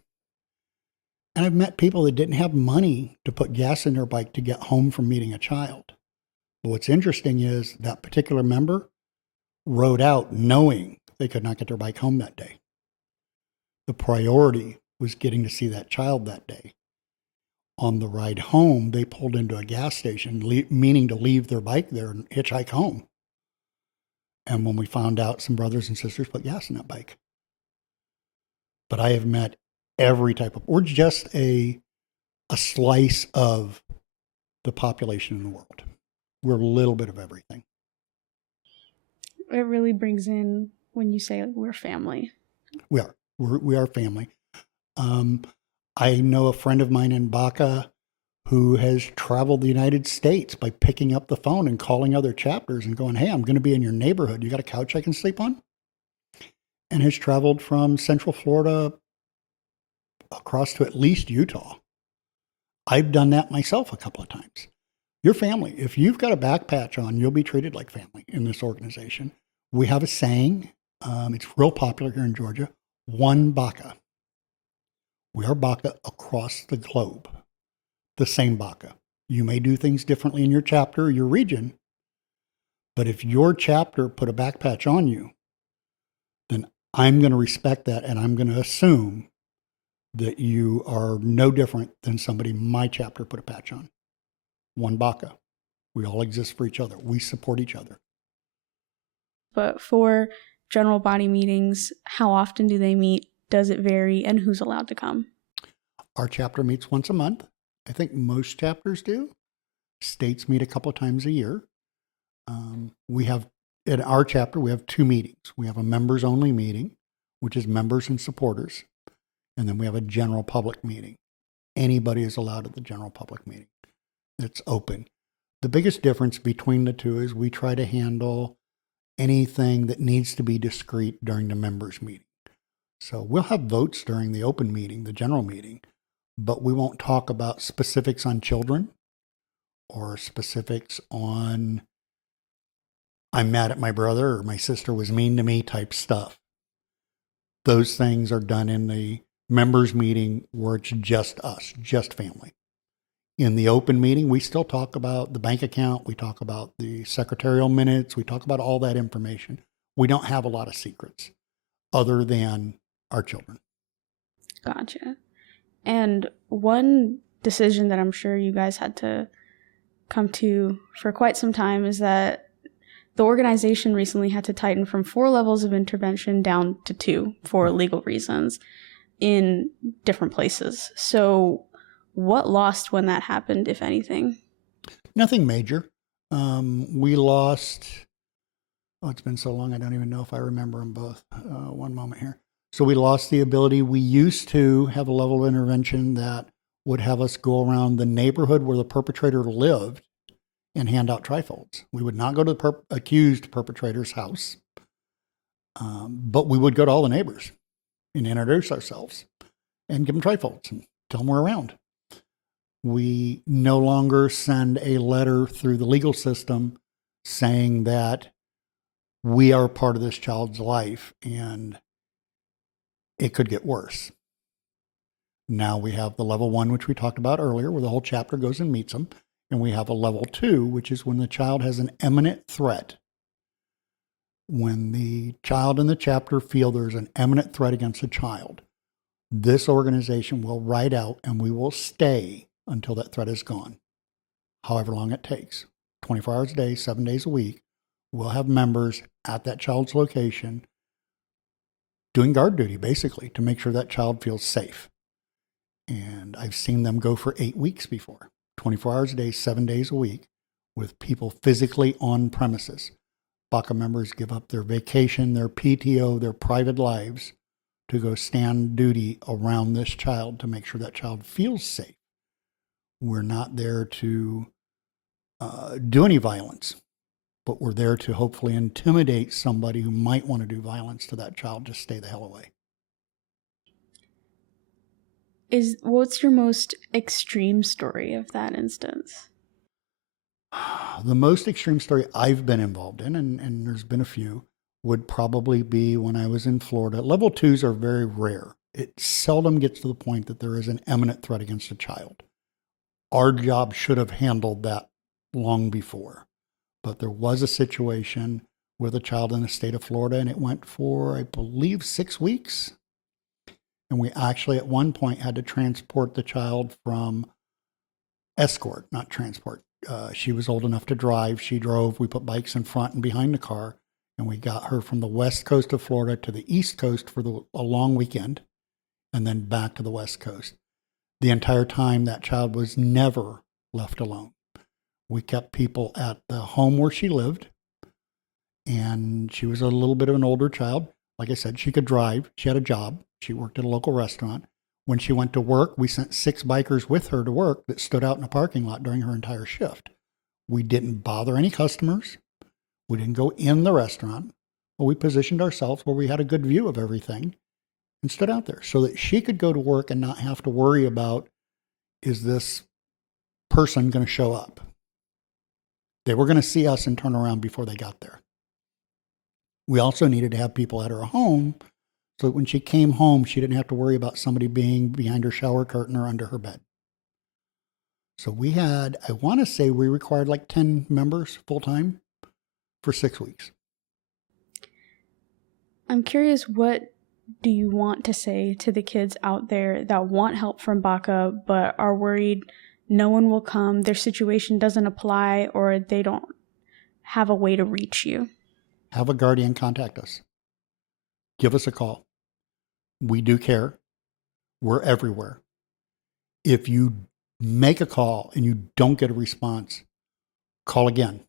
And I've met people that didn't have money to put gas in their bike to get home from meeting a child. But what's interesting is that particular member rode out knowing they could not get their bike home that day. The priority was getting to see that child that day. On the ride home, they pulled into a gas station, meaning to leave their bike there and hitchhike home. And when we found out, some brothers and sisters put gas in that bike. But I have met every type of, we're just a slice of the population in the world. We're a little bit of everything. It really brings in when you say we're family. We are. We are family. I know a friend of mine in Baca who has traveled the United States by picking up the phone and calling other chapters and going, hey, I'm going to be in your neighborhood. You got a couch I can sleep on? And has traveled from Central Florida across to at least Utah. I've done that myself a couple of times. Your family, if you've got a back patch on, you'll be treated like family in this organization. We have a saying, it's real popular here in Georgia, one Baca. We are Baca across the globe, the same Baca. You may do things differently in your chapter or your region, but if your chapter put a back patch on you, then I'm going to respect that, and I'm going to assume that you are no different than somebody my chapter put a patch on. One BACA. We all exist for each other. We support each other. But for general body meetings, how often do they meet? Does it vary? And who's allowed to come? Our chapter meets once a month. I think most chapters do. States meet a couple of times a year. We have, in our chapter, we have 2 meetings. We have a members only meeting, which is members and supporters. And then we have a general public meeting. Anybody is allowed at the general public meeting. It's open. The biggest difference between the two is we try to handle anything that needs to be discreet during the members meeting. So we'll have votes during the open meeting, the general meeting, but we won't talk about specifics on children or specifics on I'm mad at my brother or my sister was mean to me type stuff. Those things are done in the members meeting where it's just us, just family. In the open meeting, we still talk about the bank account. We talk about the secretarial minutes. We talk about all that information. We don't have a lot of secrets other than our children. Gotcha. And one decision that I'm sure you guys had to come to for quite some time is that the organization recently had to tighten from 4 levels of intervention down to 2 for legal reasons in different places. So what lost when that happened, if anything? Nothing major. We lost, it's been so long, I don't even know if I remember them both. One moment here. So we lost the ability. We used to have a level of intervention that would have us go around the neighborhood where the perpetrator lived and hand out trifolds. We would not go to the accused perpetrator's house, but we would go to all the neighbors and introduce ourselves and give them trifolds and tell them we're around. We no longer send a letter through the legal system saying that we are part of this child's life and it could get worse. Now we have the level 1, which we talked about earlier, where the whole chapter goes and meets them. And we have a level 2, which is when the child has an imminent threat. When the child in the chapter feel there's an imminent threat against a child, this organization will write out and we will stay until that threat is gone, however long it takes. 24 hours a day, 7 days a week, we'll have members at that child's location doing guard duty, basically, to make sure that child feels safe. And I've seen them go for 8 weeks before, 24 hours a day, 7 days a week, with people physically on premises. BACA members give up their vacation, their PTO, their private lives to go stand duty around this child to make sure that child feels safe. We're not there to do any violence, but we're there to hopefully intimidate somebody who might want to do violence to that child. Just stay the hell away. What's your most extreme story of that instance? The most extreme story I've been involved in, and there's been a few, would probably be when I was in Florida. Level 2s are very rare. It seldom gets to the point that there is an imminent threat against a child. Our job should have handled that long before. But there was a situation with a child in the state of Florida, and it went for, I believe, 6 weeks. And we actually at one point had to transport the child from escort, not transport. She was old enough to drive. She drove. We put bikes in front and behind the car. And we got her from the west coast of Florida to the east coast for a long weekend and then back to the west coast. The entire time, that child was never left alone. We kept people at the home where she lived. And she was a little bit of an older child. Like I said, she could drive. She had a job. She worked at a local restaurant. When she went to work, we sent 6 bikers with her to work that stood out in a parking lot during her entire shift. We didn't bother any customers. We didn't go in the restaurant. But we positioned ourselves where we had a good view of everything and stood out there so that she could go to work and not have to worry about, is this person going to show up? They were going to see us and turn around before they got there. We also needed to have people at her home so that when she came home, she didn't have to worry about somebody being behind her shower curtain or under her bed. So we had, I want to say we required like 10 members full time for 6 weeks. I'm curious, what do you want to say to the kids out there that want help from BACA but are worried no one will come, their situation doesn't apply, or they don't have a way to reach you? Have a guardian contact us. Give us a call. We do care. We're everywhere. If you make a call and you don't get a response, call again,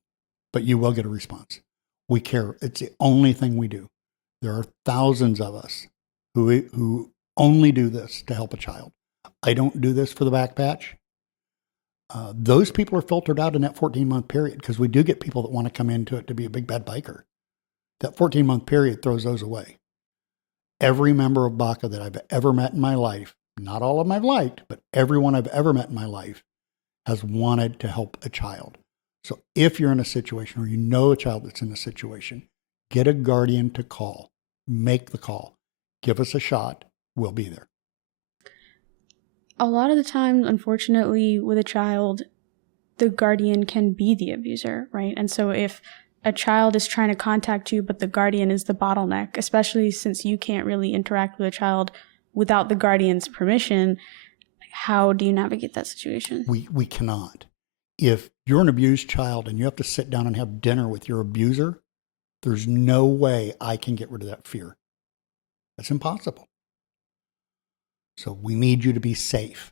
but you will get a response. We care. It's the only thing we do. There are thousands of us who only do this to help a child. I don't do this for the back patch. Those people are filtered out in that 14-month period because we do get people that want to come into it to be a big bad biker. That 14-month period throws those away. Every member of BACA that I've ever met in my life, not all of them I've liked, but everyone I've ever met in my life has wanted to help a child. So if you're in a situation or you know a child that's in a situation, get a guardian to call. Make the call. Give us a shot. We'll be there. A lot of the time, unfortunately, with a child, the guardian can be the abuser, right? And so if a child is trying to contact you, but the guardian is the bottleneck, especially since you can't really interact with a child without the guardian's permission, how do you navigate that situation? We cannot. If you're an abused child and you have to sit down and have dinner with your abuser, there's no way I can get rid of that fear. That's impossible. So we need you to be safe.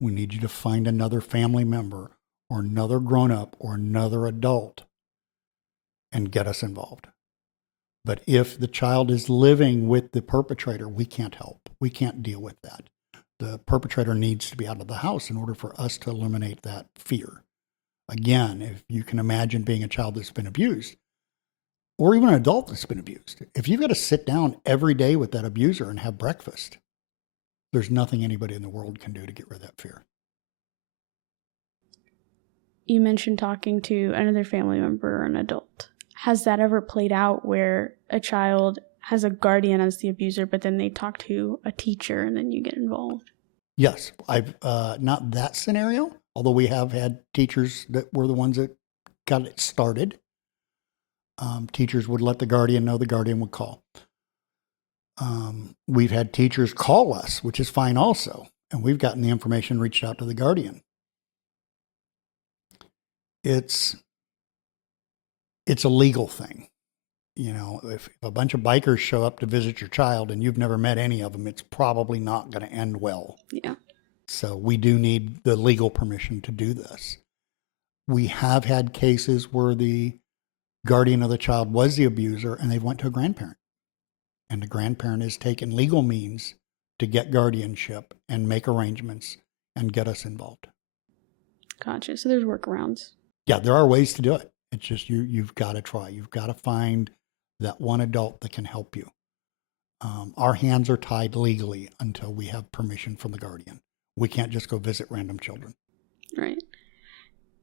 We need you to find another family member or another grown-up or another adult and get us involved. But if the child is living with the perpetrator, we can't help. We can't deal with that. The perpetrator needs to be out of the house in order for us to eliminate that fear. Again, if you can imagine being a child that's been abused, or even an adult that's been abused, if you've got to sit down every day with that abuser and have breakfast, there's nothing anybody in the world can do to get rid of that fear. You mentioned talking to another family member or an adult. Has that ever played out where a child has a guardian as the abuser, but then they talk to a teacher and then you get involved? Yes, I've not that scenario, although we have had teachers that were the ones that got it started. Teachers would let the guardian know, the guardian would call. We've had teachers call us, which is fine also, and we've gotten the information, reached out to the guardian. It's a legal thing. You know, if a bunch of bikers show up to visit your child and you've never met any of them, it's probably not going to end well. Yeah. So we do need the legal permission to do this. We have had cases where the guardian of the child was the abuser and they went to a grandparent. And the grandparent has taken legal means to get guardianship and make arrangements and get us involved. Gotcha. So there's workarounds. Yeah, there are ways to do it. It's just you've got to try. You've got to find that one adult that can help you. Our hands are tied legally until we have permission from the guardian. We can't just go visit random children. Right.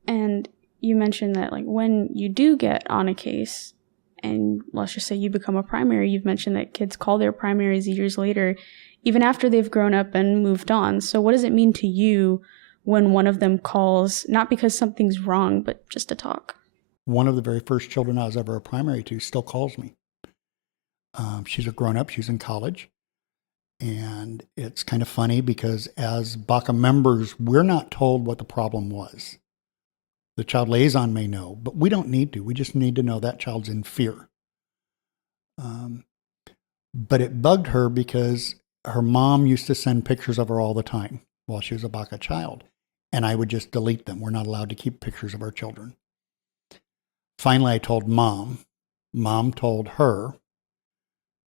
And you mentioned that, like, when you do get on a case and let's just say you become a primary, you've mentioned that kids call their primaries years later, even after they've grown up and moved on. So what does it mean to you when one of them calls, not because something's wrong, but just to talk? One of the very first children I was ever a primary to still calls me. She's a grown-up. She's in college. And it's kind of funny because as BACA members, we're not told what the problem was. The child liaison may know, but we don't need to. We just need to know that child's in fear. But it bugged her because her mom used to send pictures of her all the time while she was a BACA child. And I would just delete them. We're not allowed to keep pictures of our children. Finally, I told Mom. Mom told her.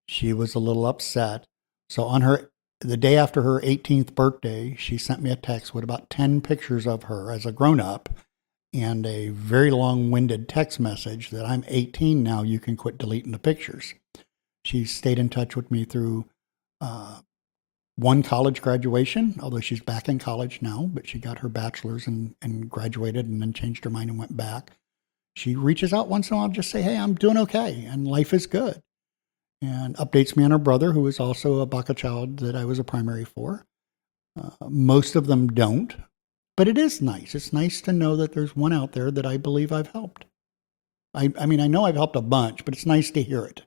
She was a little upset. So on the day after her 18th birthday, she sent me a text with about 10 pictures of her as a grown-up and a very long-winded text message that I'm 18 now, you can quit deleting the pictures. She stayed in touch with me through one college graduation, although she's back in college now, but she got her bachelor's and graduated and then changed her mind and went back. She reaches out once in a while, just say, hey, I'm doing okay and life is good. And updates me on her brother, who is also a BACA child that I was a primary for. Most of them don't, but it is nice. It's nice to know that there's one out there that I believe I've helped. I mean, I know I've helped a bunch, but it's nice to hear it.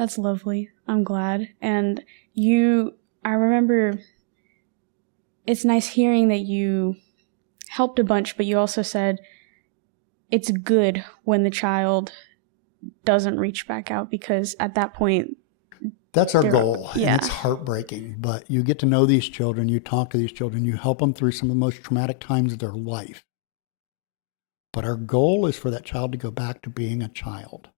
That's lovely. I'm glad. And I remember it's nice hearing that you helped a bunch, but you also said it's good when the child doesn't reach back out, because at that point, That's our goal, and yeah. it's heartbreaking. But you get to know these children, you talk to these children, you help them through some of the most traumatic times of their life. But our goal is for that child to go back to being a child.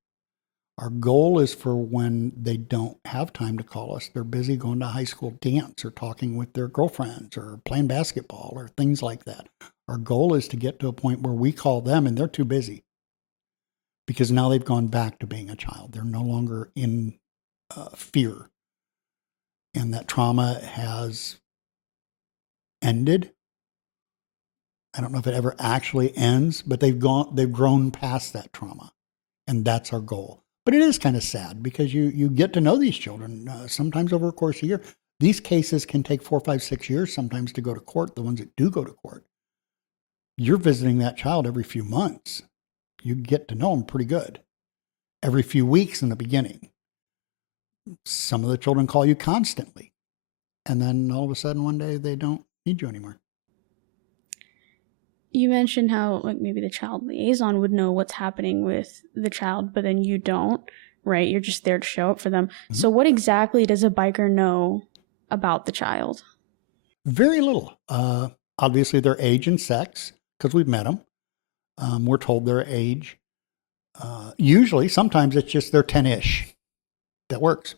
Our goal is for when they don't have time to call us, they're busy going to high school dance or talking with their girlfriends or playing basketball or things like that. Our goal is to get to a point where we call them and they're too busy, because now they've gone back to being a child. They're no longer in fear. And that trauma has ended. I don't know if it ever actually ends, but they've grown past that trauma. And that's our goal. But it is kind of sad, because you get to know these children sometimes over a course of a year. These cases can take 4, 5, 6 years sometimes to go to court, the ones that do go to court. You're visiting that child every few months. You get to know them pretty good. Every few weeks in the beginning. Some of the children call you constantly. And then all of a sudden one day they don't need you anymore. You mentioned how maybe the child liaison would know what's happening with the child, but then you don't, right? You're just there to show up for them. Mm-hmm. So what exactly does a biker know about the child? Very little. Obviously their age and sex, because we've met them. We're told their age. Usually, sometimes it's just they're 10-ish. That works.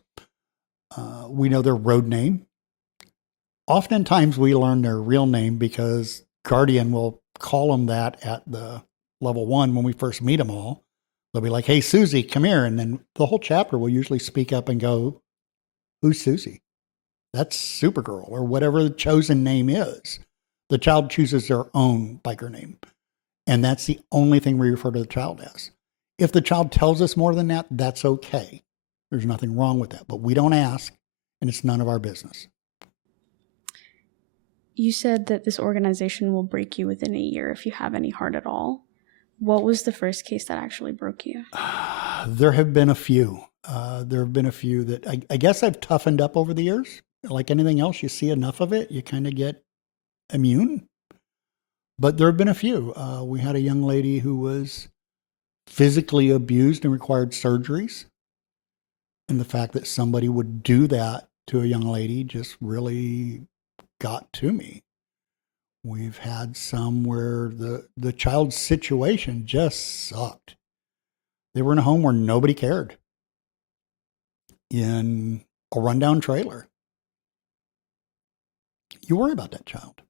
We know their road name. Oftentimes we learn their real name because Guardian will call them that at the level 1 when we first meet them all. They'll be like, "Hey, Susie, come here." And then the whole chapter will usually speak up and go, "Who's Susie?" That's Supergirl, or whatever the chosen name is. The child chooses their own biker name. And that's the only thing we refer to the child as. If the child tells us more than that, that's okay. There's nothing wrong with that. But we don't ask, and it's none of our business. You said that this organization will break you within a year if you have any heart at all. What was the first case that actually broke you? There have been a few. That I guess I've toughened up over the years. Like anything else, you see enough of it, you kind of get immune. But there have been a few. We had a young lady who was physically abused and required surgeries. And the fact that somebody would do that to a young lady just really got to me. We've had some where the child's situation just sucked. They were in a home where nobody cared, in a rundown trailer. You worry about that child.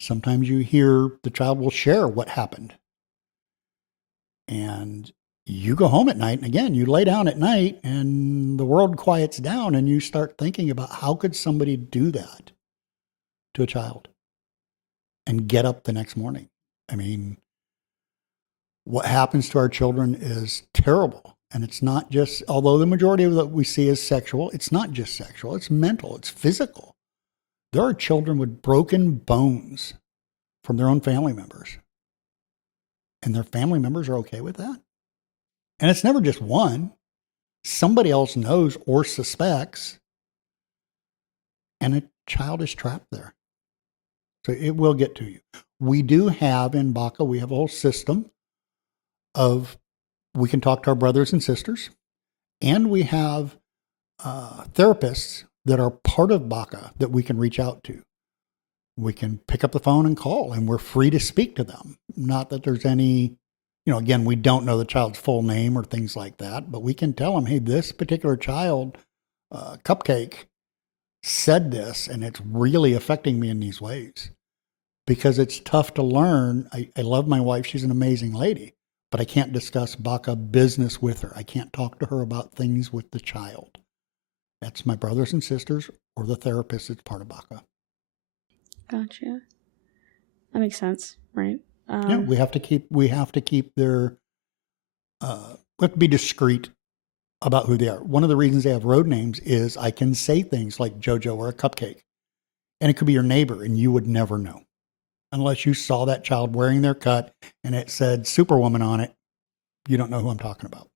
Sometimes you hear the child will share what happened. And you go home at night, and again, you lay down at night and the world quiets down, and you start thinking about how could somebody do that to a child and get up the next morning. I mean, what happens to our children is terrible. And it's not just, although the majority of what we see is sexual, it's not just sexual, it's mental, it's physical. There are children with broken bones from their own family members. And their family members are okay with that. And it's never just one. Somebody else knows or suspects. And a child is trapped there. So it will get to you. We do have in BACA, we have a whole system of, we can talk to our brothers and sisters. And we have therapists that are part of BACA that we can reach out to. We can pick up the phone and call, and we're free to speak to them. Not that there's any, again, we don't know the child's full name or things like that, but we can tell them, hey, this particular child, Cupcake, said this, and it's really affecting me in these ways. Because it's tough to learn. I love my wife. She's an amazing lady, but I can't discuss BACA business with her. I can't talk to her about things with the child. That's my brothers and sisters or the therapist that's part of BACA. Gotcha. That makes sense, right? Yeah, we have to keep their, we have to be discreet about who they are. One of the reasons they have road names is I can say things like JoJo or a Cupcake, and it could be your neighbor, and you would never know. Unless you saw that child wearing their cut and it said Superwoman on it, you don't know who I'm talking about.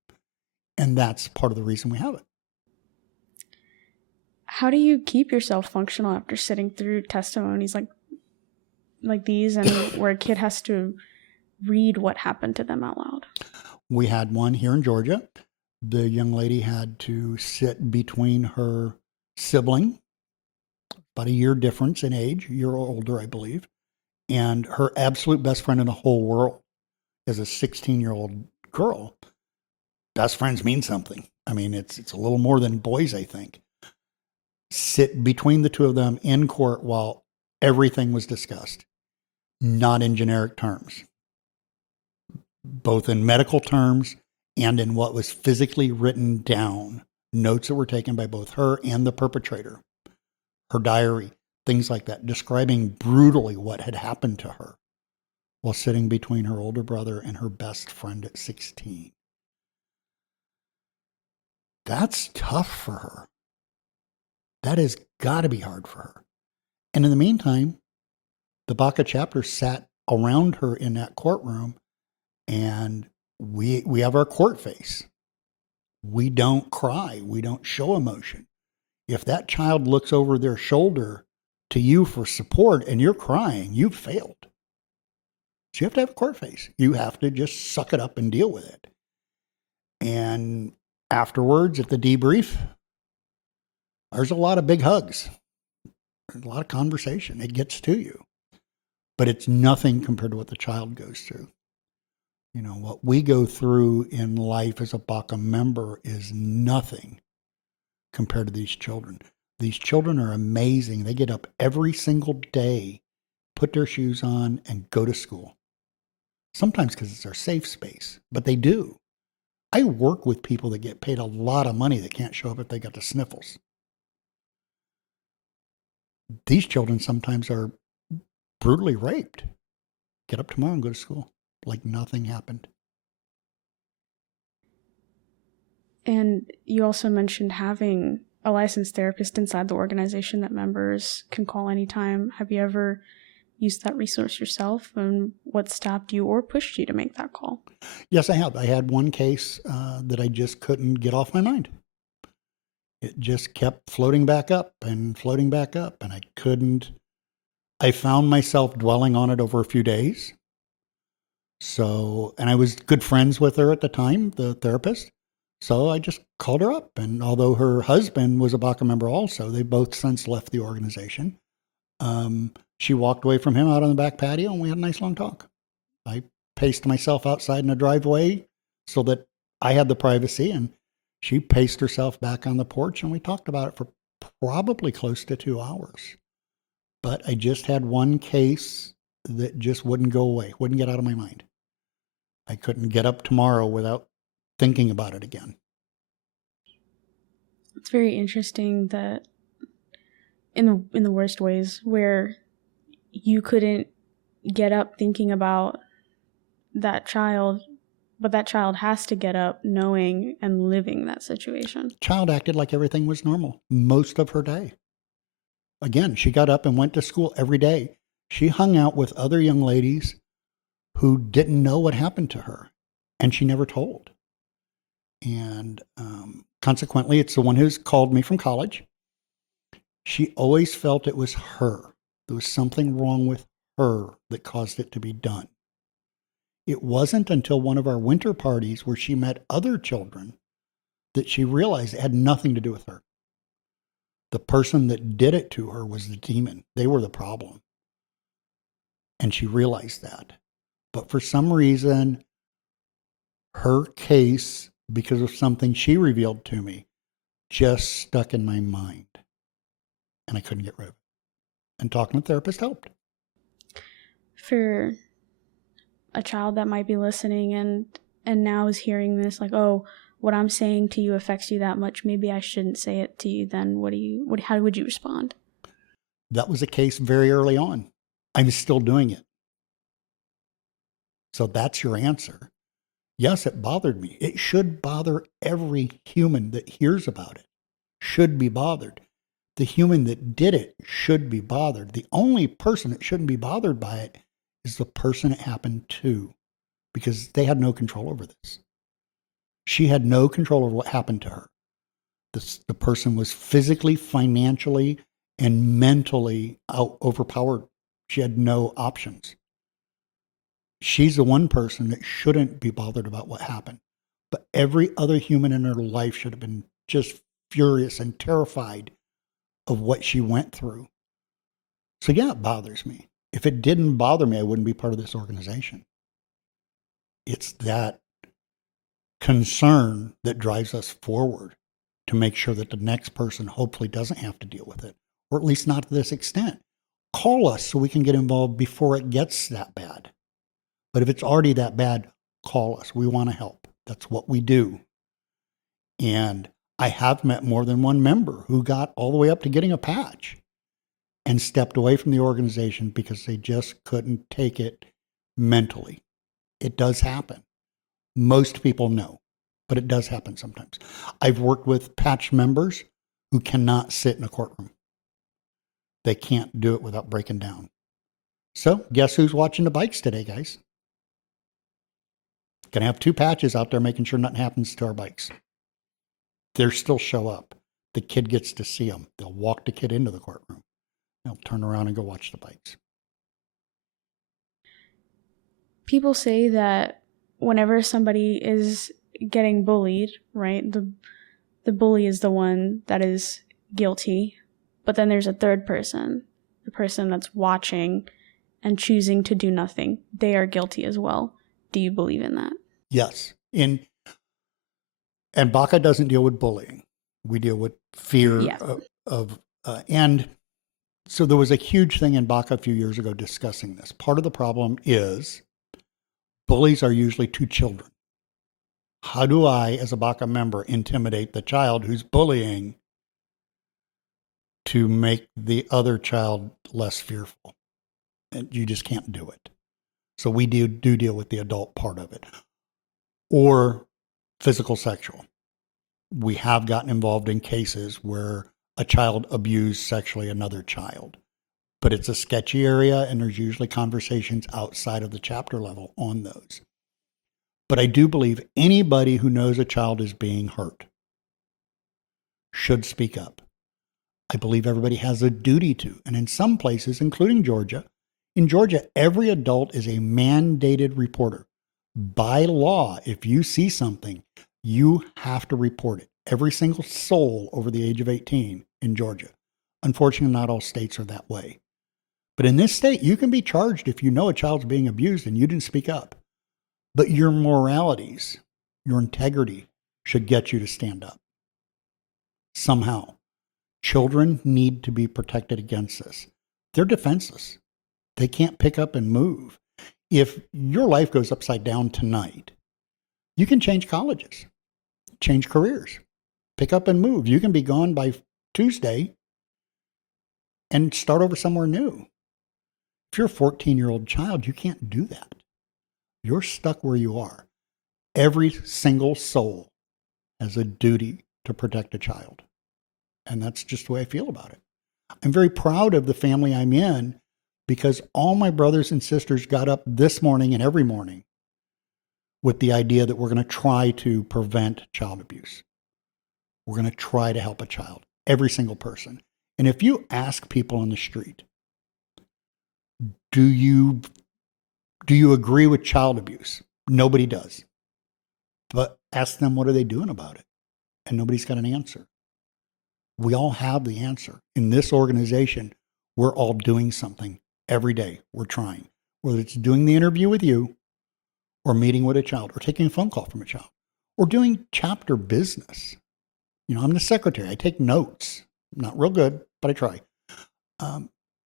And that's part of the reason we have it. How do you keep yourself functional after sitting through testimonies like these, and where a kid has to read what happened to them out loud? We had one here in Georgia. The young lady had to sit between her sibling, about a year difference in age, a year older, I believe, and her absolute best friend in the whole world is a 16-year-old girl. Best friends mean something. I mean, it's a little more than boys, I think. Sit between the two of them in court while everything was discussed, not in generic terms, both in medical terms and in what was physically written down, notes that were taken by both her and the perpetrator, her diary, things like that, describing brutally what had happened to her while sitting between her older brother and her best friend at 16. That's tough for her. That has got to be hard for her. And in the meantime, the Baca chapter sat around her in that courtroom, and we have our court face. We don't cry. We don't show emotion. If that child looks over their shoulder to you for support and you're crying, you've failed. So you have to have a court face. You have to just suck it up and deal with it. And afterwards, at the debrief, there's a lot of big hugs. There's a lot of conversation. It gets to you. But it's nothing compared to what the child goes through. You know, what we go through in life as a BACA member is nothing compared to these children. These children are amazing. They get up every single day, put their shoes on, and go to school. Sometimes because it's our safe space, but they do. I work with people that get paid a lot of money that can't show up if they got the sniffles. These children sometimes are brutally raped. Get up tomorrow and go to school like nothing happened. And you also mentioned having a licensed therapist inside the organization that members can call anytime. Have you ever used that resource yourself, and what stopped you or pushed you to make that call? Yes, I have. I had one case that I just couldn't get off my mind. It just kept floating back up, and I couldn't. I found myself dwelling on it over a few days. So, and I was good friends with her at the time, the therapist. So I just called her up, and although her husband was a BACA member also, they both since left the organization. She walked away from him out on the back patio, and we had a nice long talk. I paced myself outside in the driveway so that I had the privacy, and she paced herself back on the porch, and we talked about it for probably close to 2 hours. But I just had one case that just wouldn't go away, wouldn't get out of my mind. I couldn't get up tomorrow without thinking about it again. It's very interesting that in the worst ways, where you couldn't get up thinking about that child, but that child has to get up knowing and living that situation. Child acted like everything was normal most of her day. Again, she got up and went to school every day. She hung out with other young ladies who didn't know what happened to her, and she never told. And consequently, it's the one who's called me from college. She always felt it was her. There was something wrong with her that caused it to be done. It wasn't until one of our winter parties where she met other children that she realized it had nothing to do with her. The person that did it to her was the demon. They were the problem. And she realized that. But for some reason, her case, because of something she revealed to me, just stuck in my mind. And I couldn't get rid of it. And talking to a therapist helped. For a child that might be listening and now is hearing this, like, oh, what I'm saying to you affects you that much, maybe I shouldn't say it to you, then how would you respond? That was a case very early on. I'm still doing it. So that's your answer. Yes, it bothered me. It should bother every human that hears about it. Should be bothered. The human that did it should be bothered. The only person that shouldn't be bothered by it is the person it happened to, because they had no control over this. She had no control over what happened to her. The person was physically, financially, and mentally overpowered. She had no options. She's the one person that shouldn't be bothered about what happened. But every other human in her life should have been just furious and terrified of what she went through. So yeah, it bothers me. If it didn't bother me, I wouldn't be part of this organization. It's that concern that drives us forward to make sure that the next person hopefully doesn't have to deal with it, or at least not to this extent. Call us so we can get involved before it gets that bad. But if it's already that bad, call us. We want to help. That's what we do. And I have met more than one member who got all the way up to getting a patch and stepped away from the organization because they just couldn't take it mentally. It does happen. Most people know, but it does happen sometimes. I've worked with patch members who cannot sit in a courtroom. They can't do it without breaking down. So guess who's watching the bikes today, guys? Gonna have 2 patches out there making sure nothing happens to our bikes. They still show up. The kid gets to see them. They'll walk the kid into the courtroom. They'll turn around and go watch the bikes. People say that whenever somebody is getting bullied, right, the bully is the one that is guilty, but then there's a third person, the person that's watching and choosing to do nothing. They are guilty as well. Do you believe in that? Yes. And BACA doesn't deal with bullying. We deal with fear and so there was a huge thing in BACA a few years ago discussing this. Part of the problem is bullies are usually 2 children. How do I, as a BACA member, intimidate the child who's bullying to make the other child less fearful? And you just can't do it. So we do deal with the adult part of it. Or physical sexual. We have gotten involved in cases where a child abused sexually another child. But it's a sketchy area, and there's usually conversations outside of the chapter level on those. But I do believe anybody who knows a child is being hurt should speak up. I believe everybody has a duty to. And in some places, including Georgia, in Georgia, every adult is a mandated reporter. By law, if you see something, you have to report it. Every single soul over the age of 18 in Georgia. Unfortunately, not all states are that way. But in this state, you can be charged if you know a child's being abused and you didn't speak up. But your moralities, your integrity should get you to stand up. Somehow. Children need to be protected against this. They're defenseless. They can't pick up and move. If your life goes upside down tonight, you can change colleges, change careers, pick up and move. You can be gone by Tuesday and start over somewhere new. If you're a 14-year-old child, you can't do that. You're stuck where you are. Every single soul has a duty to protect a child. And that's just the way I feel about it. I'm very proud of the family I'm in because all my brothers and sisters got up this morning and every morning with the idea that we're going to try to prevent child abuse. We're going to try to help a child, every single person. And if you ask people on the street, do you agree with child abuse? Nobody does. But ask them, what are they doing about it? And nobody's got an answer. We all have the answer. In this organization, we're all doing something every day. We're trying. Whether it's doing the interview with you, or meeting with a child, or taking a phone call from a child, or doing chapter business. You know, I'm the secretary. I take notes. I'm not real good, but I try.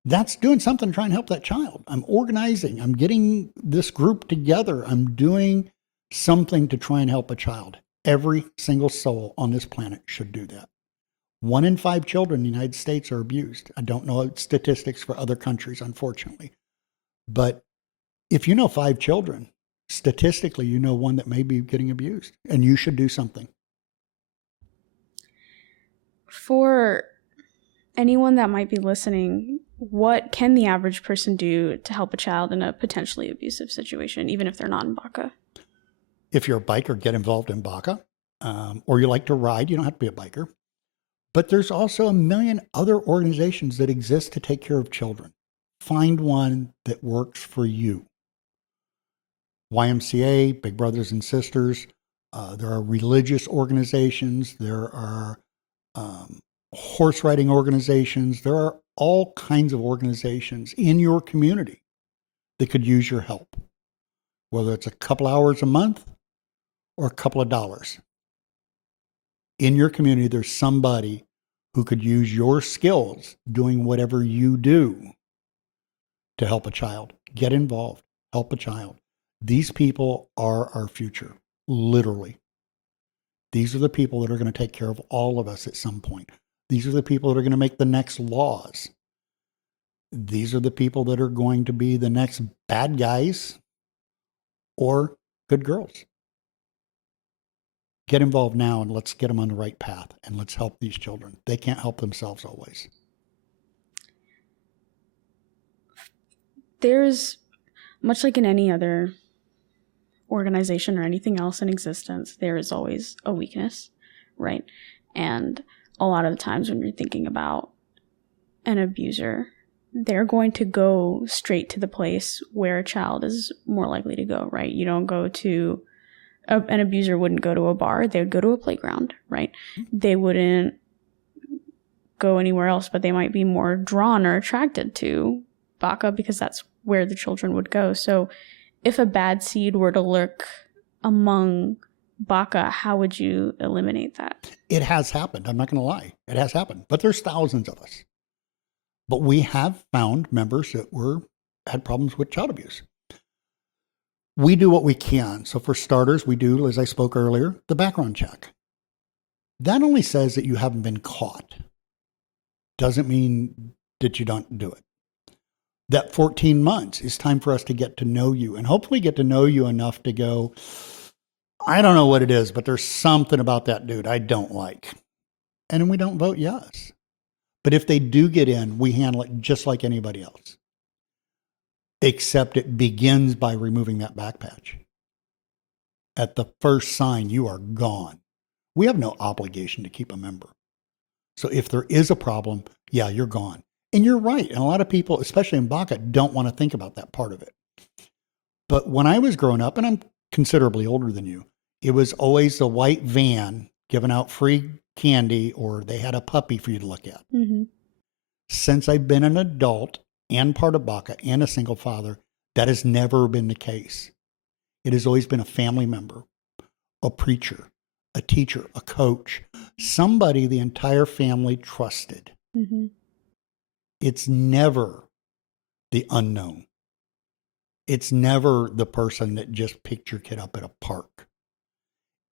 That's doing something to try and help that child. I'm organizing. I'm getting this group together. I'm doing something to try and help a child. Every single soul on this planet should do that. 1 in 5 children in the United States are abused. I don't know statistics for other countries, unfortunately. But if you know 5 children, statistically, you know one that may be getting abused, and you should do something. For anyone that might be listening, what can the average person do to help a child in a potentially abusive situation, even if they're not in BACA? If you're a biker, get involved in BACA, or you like to ride. You don't have to be a biker. But there's also a million other organizations that exist to take care of children. Find one that works for you. YMCA, Big Brothers and Sisters. There are religious organizations. There are horse riding organizations. There are all kinds of organizations in your community that could use your help, whether it's a couple hours a month or a couple of dollars. In your community, there's somebody who could use your skills doing whatever you do to help a child. Get involved, help a child. These people are our future, literally. These are the people that are going to take care of all of us at some point. These are the people that are going to make the next laws. These are the people that are going to be the next bad guys or good girls. Get involved now and let's get them on the right path and let's help these children. They can't help themselves always. There's, much like in any other organization or anything else in existence, there is always a weakness, right? And a lot of the times when you're thinking about an abuser, they're going to go straight to the place where a child is more likely to go, right? You don't go to, an abuser wouldn't go to a bar, they would go to a playground, right? They wouldn't go anywhere else, but they might be more drawn or attracted to Baka because that's where the children would go. So if a bad seed were to lurk among Baka, how would you eliminate that? It has happened. I'm not going to lie. It has happened. But there's thousands of us. But we have found members that had problems with child abuse. We do what we can. So for starters, we do, as I spoke earlier, the background check. That only says that you haven't been caught. Doesn't mean that you don't do it. That 14 months is time for us to get to know you and hopefully get to know you enough to go, I don't know what it is, but there's something about that dude I don't like. And then we don't vote yes. But if they do get in, we handle it just like anybody else. Except it begins by removing that back patch. At the first sign, you are gone. We have no obligation to keep a member. So if there is a problem, yeah, you're gone. And you're right. And a lot of people, especially in Baka, don't want to think about that part of it. But when I was growing up, and I'm considerably older than you, it was always the white van giving out free candy, or they had a puppy for you to look at. Mm-hmm. Since I've been an adult and part of Baka and a single father, that has never been the case. It has always been a family member, a preacher, a teacher, a coach, somebody the entire family trusted. Mm-hmm. It's never the unknown. It's never the person that just picked your kid up at a park.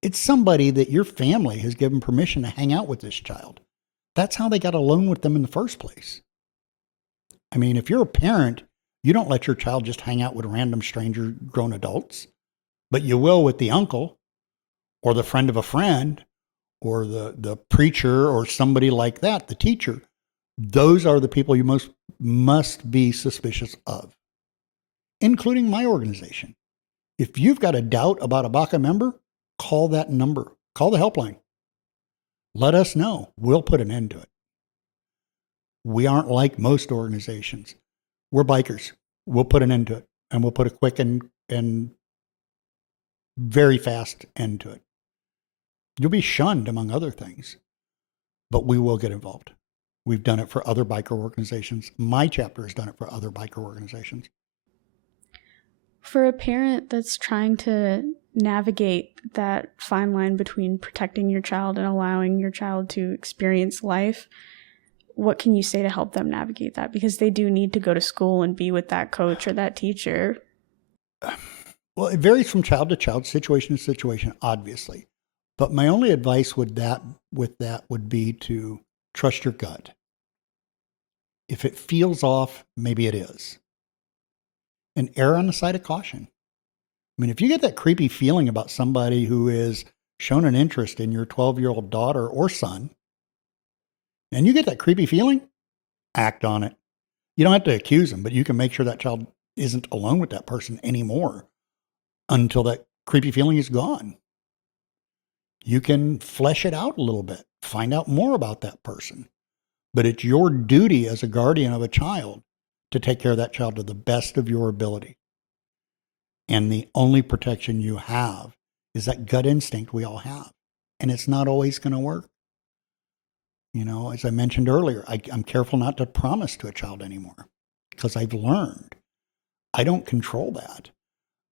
It's somebody that your family has given permission to hang out with this child. That's how they got alone with them in the first place. I mean, if you're a parent, you don't let your child just hang out with random stranger grown adults, but you will with the uncle or the friend of a friend or the preacher or somebody like that, the teacher. Those are the people you must be suspicious of, including my organization. If you've got a doubt about a Baka member, call that number. Call the helpline. Let us know. We'll put an end to it. We aren't like most organizations. We're bikers. We'll put an end to it. And we'll put a quick and very fast end to it. You'll be shunned, among other things, but we will get involved. We've done it for other biker organizations. My chapter has done it for other biker organizations. For a parent that's trying to navigate that fine line between protecting your child and allowing your child to experience life, what can you say to help them navigate that? Because they do need to go to school and be with that coach or that teacher. Well, it varies from child to child, situation to situation, obviously. But my only advice with that would be to trust your gut. If it feels off, maybe it is. And err on the side of caution. I mean, if you get that creepy feeling about somebody who is shown an interest in your 12-year-old daughter or son, and you get that creepy feeling, act on it. You don't have to accuse them, but you can make sure that child isn't alone with that person anymore until that creepy feeling is gone. You can flesh it out a little bit. find out more about that person. But it's your duty as a guardian of a child to take care of that child to the best of your ability. And the only protection you have is that gut instinct we all have. And it's not always going to work. You know, as I mentioned earlier, I'm careful not to promise to a child anymore because I've learned I don't control that.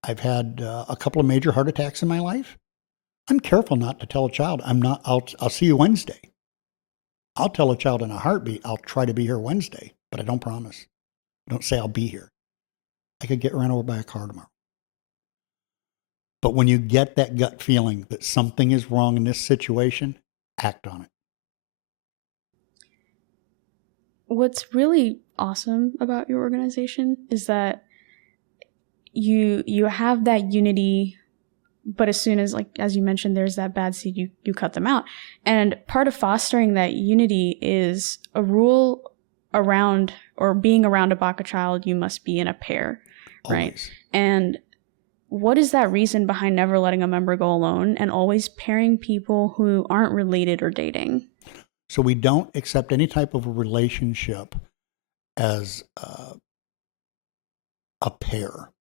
I've had a couple of major heart attacks in my life. I'm careful not to tell a child, I'll see you Wednesday. I'll tell a child in a heartbeat, I'll try to be here Wednesday, but I don't promise. I don't say I'll be here. I could get run over by a car tomorrow. But when you get that gut feeling that something is wrong in this situation, act on it. What's really awesome about your organization is that you have that unity, but as soon as, like, as you mentioned, there's that bad seed, you cut them out. And part of fostering that unity is a rule around, or being around a BACA child, you must be in a pair, right? Always. And what is that reason behind never letting a member go alone and always pairing people who aren't related or dating? So we don't accept any type of a relationship as a pair.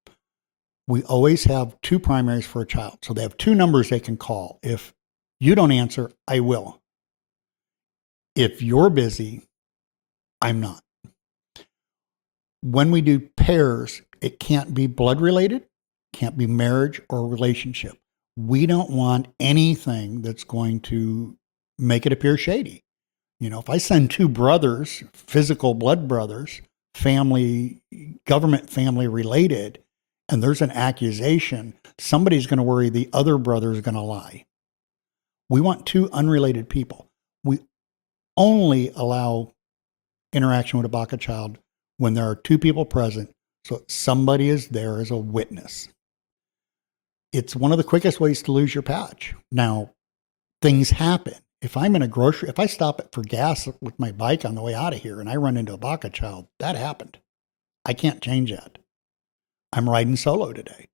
We always have two primaries for a child. So they have two numbers they can call. If you don't answer, I will. If you're busy, I'm not. When we do pairs, it can't be blood related, can't be marriage or relationship. We don't want anything that's going to make it appear shady. You know, if I send two brothers, physical blood brothers, family, government family related, and there's an accusation, somebody's going to worry the other brother is going to lie. We want two unrelated people. We only allow interaction with a BACA child when there are two people present, so somebody is there as a witness. It's one of the quickest ways to lose your patch. Now, things happen. If I'm in a grocery, if I stop for gas with my bike on the way out of here and I run into a BACA child, that happened. I can't change that. I'm riding solo today.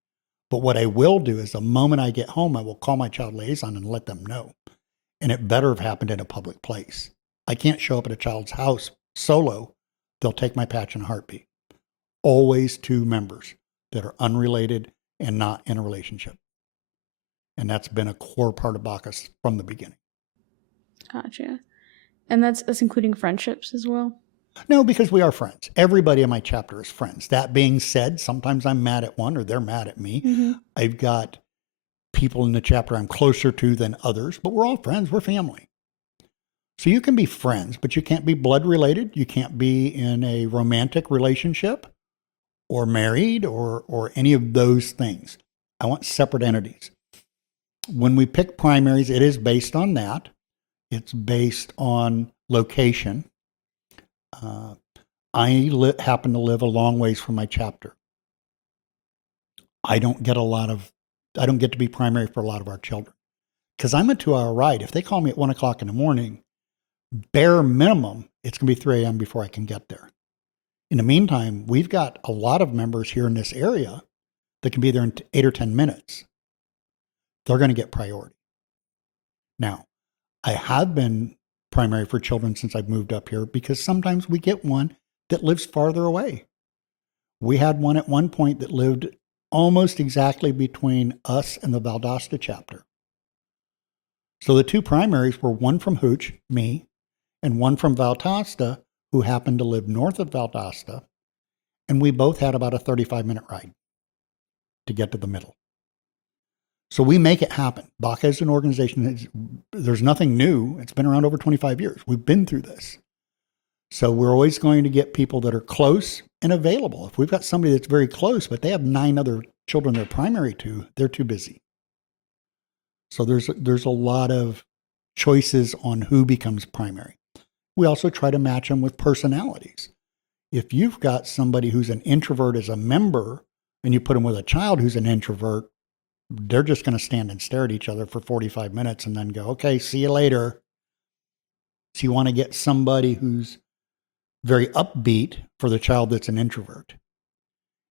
But what I will do is the moment I get home, I will call my child liaison and let them know. And it better have happened in a public place. I can't show up at a child's house solo. They'll take my patch in a heartbeat. Always two members that are unrelated and not in a relationship. And that's been a core part of BACA from the beginning. Gotcha. And that's including friendships as well? No, because we are friends. Everybody in my chapter is friends. That being said, sometimes I'm mad at one or they're mad at me. Mm-hmm. I've got people in the chapter I'm closer to than others, but we're all friends. We're family. So you can be friends, but you can't be blood related. You can't be in a romantic relationship or married or any of those things. I want separate entities. When we pick primaries, it is based on that. It's based on location. I happen to live a long ways from my chapter. I don't get to be primary for a lot of our children because I'm a 2-hour ride. If they call me at 1 o'clock in the morning, bare minimum, it's going to be 3 a.m. before I can get there. In the meantime, we've got a lot of members here in this area that can be there in 8 or 10 minutes. They're going to get priority. Now, I have been primary for children since I've moved up here because sometimes we get one that lives farther away. We had one at one point that lived almost exactly between us and the Valdosta chapter. So the two primaries were one from Hooch, me, and one from Valdosta, who happened to live north of Valdosta, and we both had about a 35-minute ride to get to the middle. So we make it happen. BACA is an organization, there's nothing new. It's been around over 25 years. We've been through this. So we're always going to get people that are close and available. If we've got somebody that's very close, but they have 9 other children they're primary to, they're too busy. So there's a lot of choices on who becomes primary. We also try to match them with personalities. If you've got somebody who's an introvert as a member and you put them with a child who's an introvert, they're just going to stand and stare at each other for 45 minutes and then go, okay, see you later. So you want to get somebody who's very upbeat for the child that's an introvert.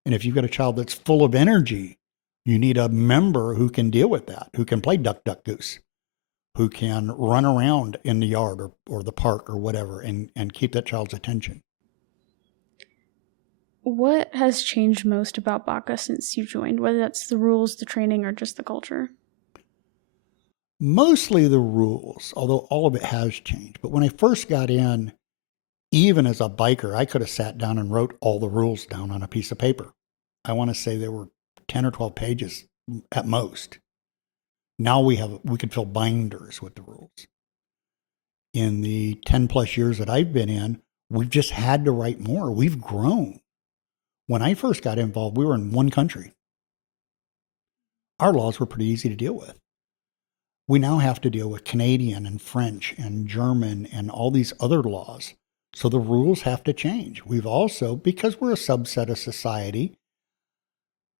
And if you've got a child that's full of energy, you need a member who can deal with that, who can play duck, duck, goose. who can run around in the yard or the park or whatever and keep that child's attention. What has changed most about Baka since you joined, whether that's the rules, the training, or just the culture? Mostly the rules, although all of it has changed. But when I first got in, even as a biker, I could have sat down and wrote all the rules down on a piece of paper. I want to say there were 10 or 12 pages at most. Now we could fill binders with the rules. In the 10 plus years that I've been in, we've just had to write more. We've grown. When I first got involved, we were in one country. Our laws were pretty easy to deal with. We now have to deal with Canadian and French and German and all these other laws. So the rules have to change. We've also, because we're a subset of society,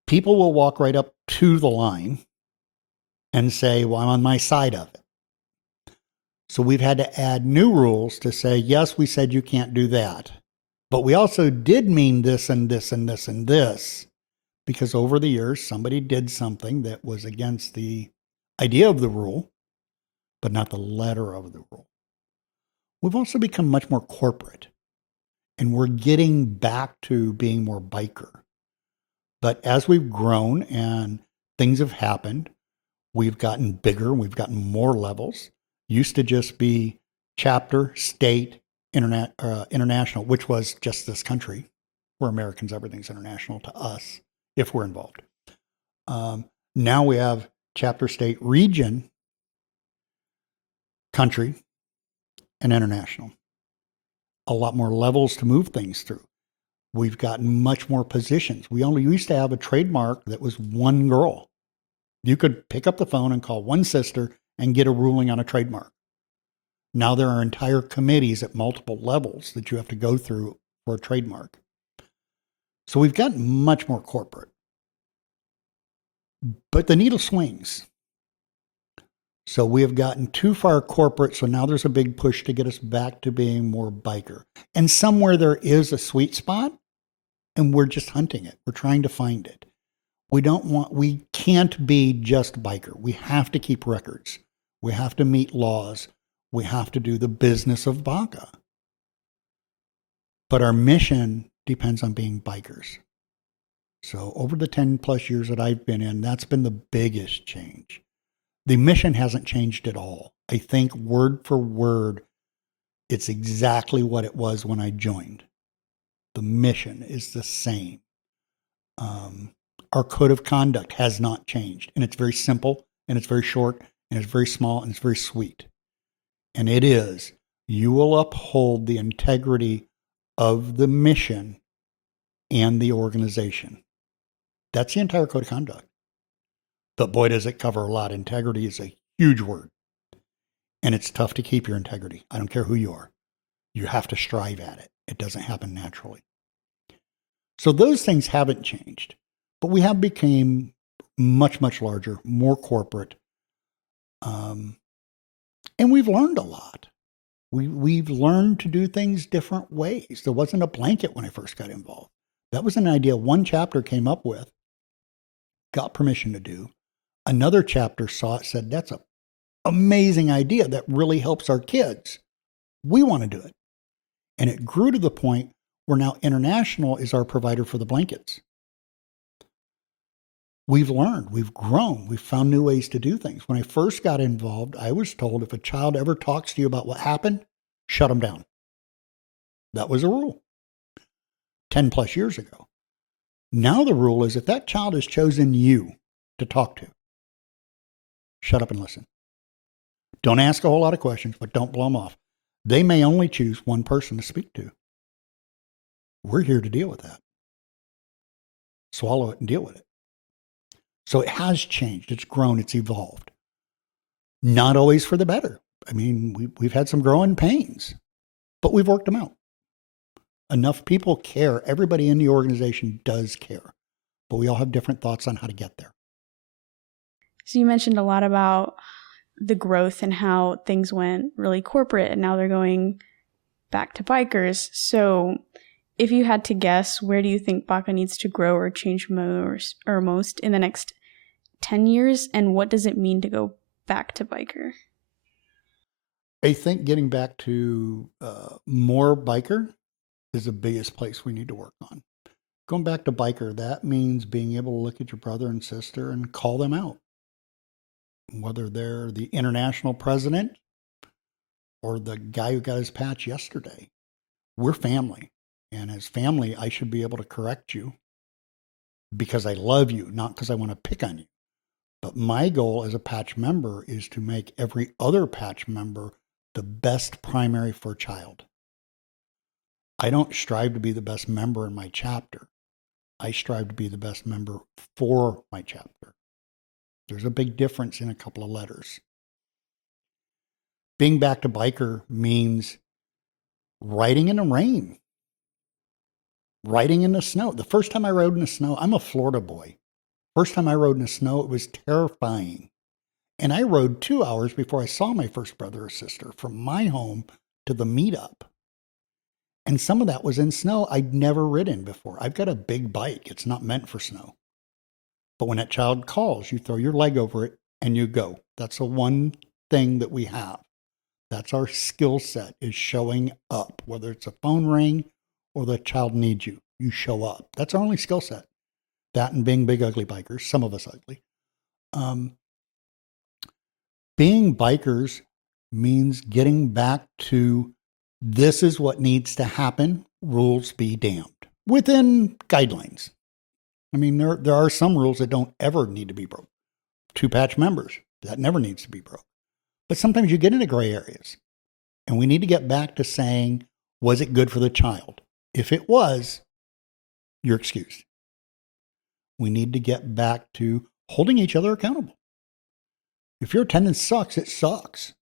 people will walk right up to the line and say, well, I'm on my side of it. So we've had to add new rules to say, yes, we said you can't do that. But we also did mean this and this and this and this, because over the years, somebody did something that was against the idea of the rule, but not the letter of the rule. We've also become much more corporate, and we're getting back to being more biker. But as we've grown and things have happened, we've gotten bigger, we've gotten more levels. Used to just be chapter, state, international, which was just this country. We're Americans, everything's international to us if we're involved. Now we have chapter, state, region, country, and international. A lot more levels to move things through. We've gotten much more positions. We only used to have a trademark that was one girl. You could pick up the phone and call one sister and get a ruling on a trademark. Now there are entire committees at multiple levels that you have to go through for a trademark. So we've gotten much more corporate. But the needle swings. So we have gotten too far corporate, so now there's a big push to get us back to being more biker. And somewhere there is a sweet spot, and we're just hunting it. We're trying to find it. We can't be just biker. We have to keep records. We have to meet laws. We have to do the business of Baka. But our mission depends on being bikers. So over the 10 plus years that I've been in, that's been the biggest change. The mission hasn't changed at all. I think word for word, it's exactly what it was when I joined. The mission is the same. Our code of conduct has not changed. And it's very simple, and it's very short, and it's very small, and it's very sweet. And it is, you will uphold the integrity of the mission and the organization. That's the entire code of conduct. But boy, does it cover a lot. Integrity is a huge word. And it's tough to keep your integrity. I don't care who you are. You have to strive at it. It doesn't happen naturally. So those things haven't changed. But we have become much, much larger, more corporate. And we've learned a lot. We've learned to do things different ways. There wasn't a blanket when I first got involved. That was an idea one chapter came up with, got permission to do. Another chapter saw it, said, that's an amazing idea that really helps our kids. We want to do it. And it grew to the point where now international is our provider for the blankets. We've learned, we've grown, we've found new ways to do things. When I first got involved, I was told if a child ever talks to you about what happened, shut them down. That was a rule 10 plus years ago. Now the rule is if that child has chosen you to talk to, shut up and listen. Don't ask a whole lot of questions, but don't blow them off. They may only choose one person to speak to. We're here to deal with that. Swallow it and deal with it. So it has changed. It's grown. It's evolved. Not always for the better. I mean, we've had some growing pains, but we've worked them out. Enough people care. Everybody in the organization does care, but we all have different thoughts on how to get there. So you mentioned a lot about the growth and how things went really corporate and now they're going back to bikers. So if you had to guess, where do you think Baka needs to grow or change most in the next 10 years? And what does it mean to go back to biker? I think getting back to more biker is the biggest place we need to work on. Going back to biker, that means being able to look at your brother and sister and call them out, whether they're the international president or the guy who got his patch yesterday. We're family. And as family, I should be able to correct you because I love you, not because I want to pick on you. But my goal as a patch member is to make every other patch member the best primary for a child. I don't strive to be the best member in my chapter. I strive to be the best member for my chapter. There's a big difference in a couple of letters. Being back to biker means riding in the rain, riding in the snow. The first time I rode in the snow, I'm a Florida boy. First time I rode in the snow, it was terrifying. And I rode 2 hours before I saw my first brother or sister from my home to the meetup. And some of that was in snow I'd never ridden before. I've got a big bike. It's not meant for snow. But when that child calls, you throw your leg over it and you go. That's the one thing that we have. That's our skill set, is showing up. Whether it's a phone ring or the child needs you, you show up. That's our only skill set. That and being big, ugly bikers, some of us ugly. Being bikers means getting back to this is what needs to happen, rules be damned, within guidelines. I mean, there are some rules that don't ever need to be broke. 2 patch members, that never needs to be broke. But sometimes you get into gray areas. And we need to get back to saying, was it good for the child? If it was, you're excused. We need to get back to holding each other accountable. If your attendance sucks, it sucks.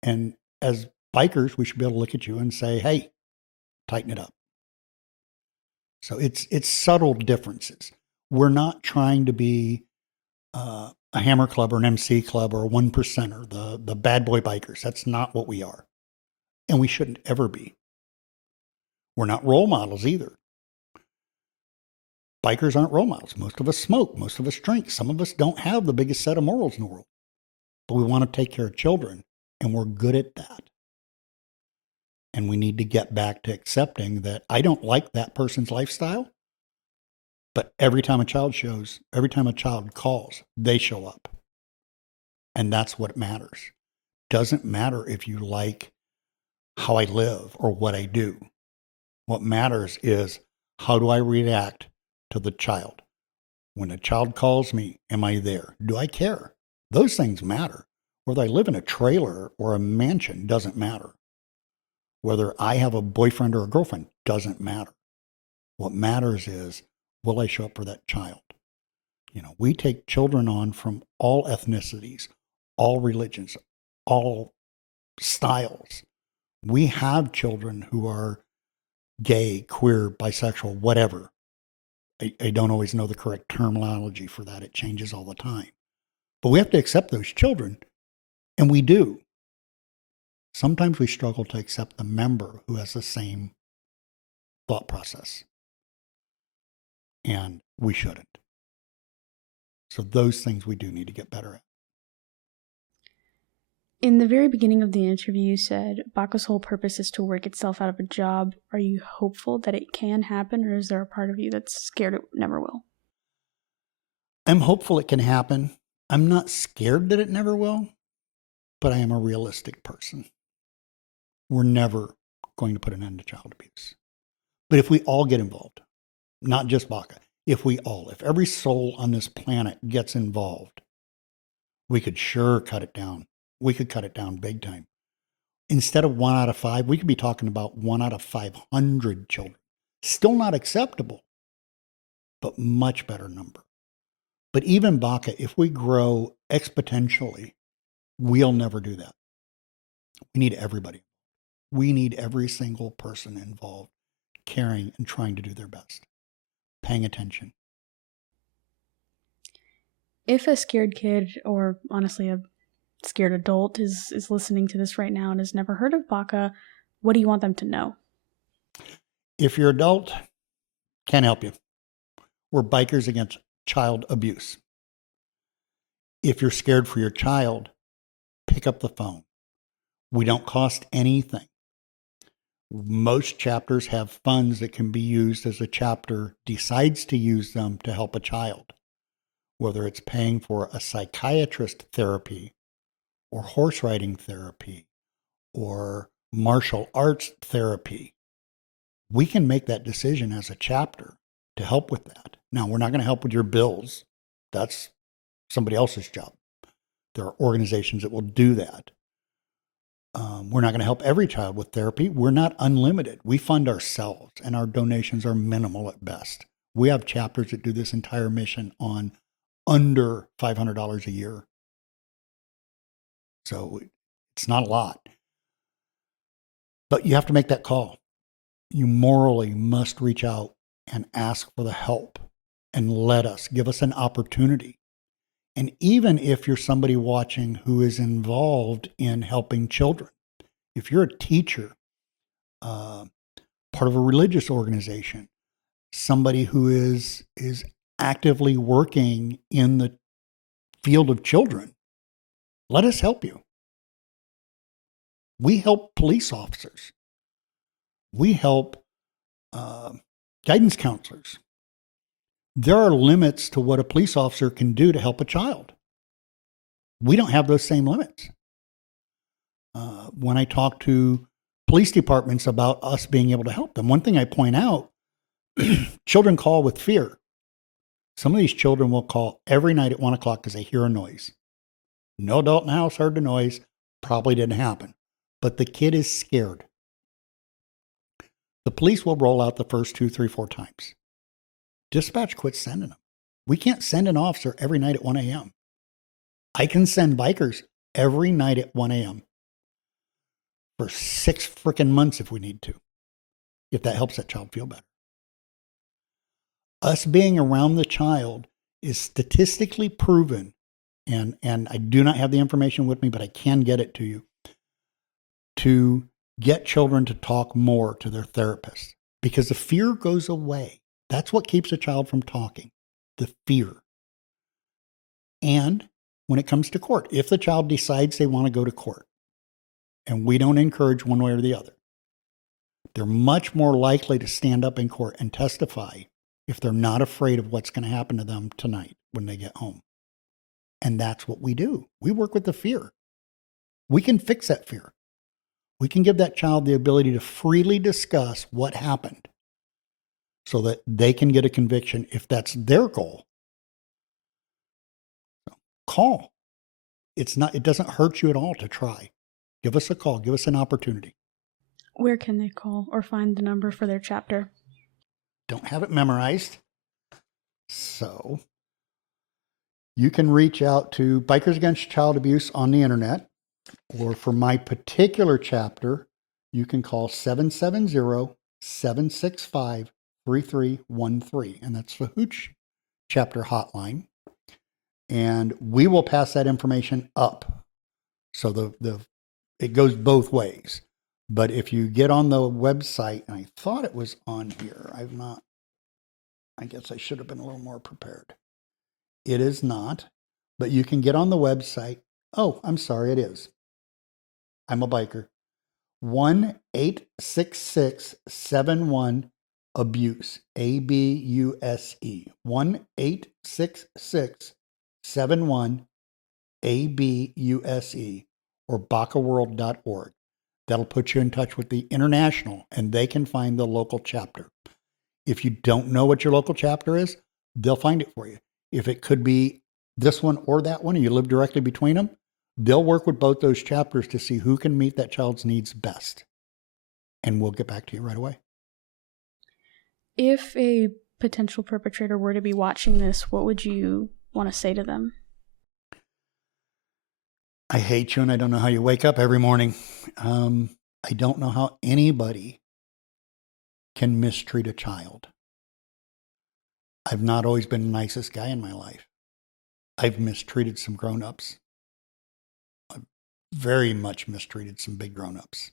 And as bikers, we should be able to look at you and say, hey, tighten it up. So it's subtle differences. We're not trying to be a hammer club or an MC club or a 1%er, the bad boy bikers. That's not what we are. And we shouldn't ever be. We're not role models either. Bikers aren't role models. Most of us smoke. Most of us drink. Some of us don't have the biggest set of morals in the world. But we want to take care of children, and we're good at that. And we need to get back to accepting that I don't like that person's lifestyle, but every time a child calls, they show up. And that's what matters. Doesn't matter if you like how I live or what I do. What matters is, how do I react to the child? When a child calls me, am I there? Do I care? Those things matter. Whether I live in a trailer or a mansion doesn't matter. Whether I have a boyfriend or a girlfriend doesn't matter. What matters is, will I show up for that child? You know, we take children on from all ethnicities, all religions, all styles. We have children who are gay, queer, bisexual, whatever. I don't always know the correct terminology for that. It changes all the time. But we have to accept those children, and we do. Sometimes we struggle to accept the member who has the same thought process, and we shouldn't. So those things we do need to get better at. In the very beginning of the interview, you said Baka's whole purpose is to work itself out of a job. Are you hopeful that it can happen, or is there a part of you that's scared it never will? I'm hopeful it can happen. I'm not scared that it never will, but I am a realistic person. We're never going to put an end to child abuse. But if we all get involved, not just Baka, if every soul on this planet gets involved, we could sure cut it down. We could cut it down big time. Instead of 1 out of 5, we could be talking about 1 out of 500 children. Still not acceptable, but much better number. But even Baka, if we grow exponentially, we'll never do that. We need everybody. We need every single person involved, caring and trying to do their best, paying attention. If a scared kid, or honestly a scared adult, is listening to this right now and has never heard of Baka, what do you want them to know? If you're adult, can't help you. We're bikers against child abuse. If you're scared for your child, pick up the phone. We don't cost anything. Most chapters have funds that can be used as a chapter decides to use them to help a child, whether it's paying for a psychiatrist therapy or horse riding therapy or martial arts therapy. We can make that decision as a chapter to help with that. Now, we're not going to help with your bills. That's somebody else's job. There are organizations that will do that. We're not going to help every child with therapy. We're not unlimited. We fund ourselves, and our donations are minimal at best. We have chapters that do this entire mission on under $500 a year. So it's not a lot. But you have to make that call. You morally must reach out and ask for the help and give us an opportunity. And even if you're somebody watching who is involved in helping children, if you're a teacher, part of a religious organization, somebody who is actively working in the field of children, let us help you. We help police officers. We help guidance counselors. There are limits to what a police officer can do to help a child. We don't have those same limits. When I talk to police departments about us being able to help them, one thing I point out, children call with fear. Some of these children will call every night at 1 o'clock because they hear a noise. No adult in the house heard the noise. Probably didn't happen. But the kid is scared. The police will roll out the first 2, 3, 4 times. Dispatch quits sending them. We can't send an officer every night at 1 a.m. I can send bikers every night at 1 a.m. for 6 freaking months if we need to, if that helps that child feel better. Us being around the child is statistically proven, and I do not have the information with me, but I can get it to you, to get children to talk more to their therapist because the fear goes away. That's what keeps a child from talking, the fear. And when it comes to court, if the child decides they want to go to court, and we don't encourage one way or the other, they're much more likely to stand up in court and testify if they're not afraid of what's going to happen to them tonight when they get home. And that's what we do. We work with the fear. We can fix that fear. We can give that child the ability to freely discuss what happened so that they can get a conviction if that's their goal. So call. It doesn't hurt you at all to try. Give us a call. Give us an opportunity. Where can they call or find the number for their chapter? Don't have it memorized. So you can reach out to Bikers Against Child Abuse on the internet, or for my particular chapter, you can call 770-765-3313, and that's the Hooch chapter hotline. And we will pass that information up. So it goes both ways. But if you get on the website, and I thought it was on here, I guess I should have been a little more prepared. It is not, but you can get on the website. Oh, I'm sorry, it is. I'm a biker. 1-866-71-ABUSE, ABUSE. 1-866-71-ABUSE, or bacaworld.org. That'll put you in touch with the international, and they can find the local chapter. If you don't know what your local chapter is, they'll find it for you. If it could be this one or that one, and you live directly between them, they'll work with both those chapters to see who can meet that child's needs best. And we'll get back to you right away. If a potential perpetrator were to be watching this, what would you want to say to them? I hate you, and I don't know how you wake up every morning. I don't know how anybody can mistreat a child. I've not always been the nicest guy in my life. I've mistreated some grown-ups. I've very much mistreated some big grown-ups.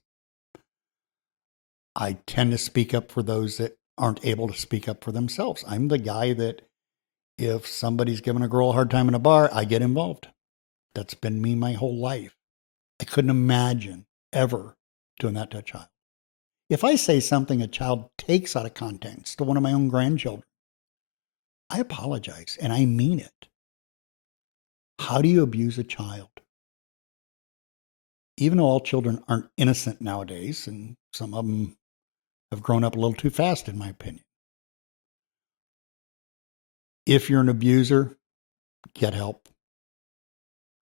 I tend to speak up for those that aren't able to speak up for themselves. I'm the guy that if somebody's giving a girl a hard time in a bar, I get involved. That's been me my whole life. I couldn't imagine ever doing that to a child. If I say something a child takes out of context to one of my own grandchildren, I apologize and I mean it. How do you abuse a child? Even though all children aren't innocent nowadays, and some of them have grown up a little too fast, in my opinion. If you're an abuser, get help.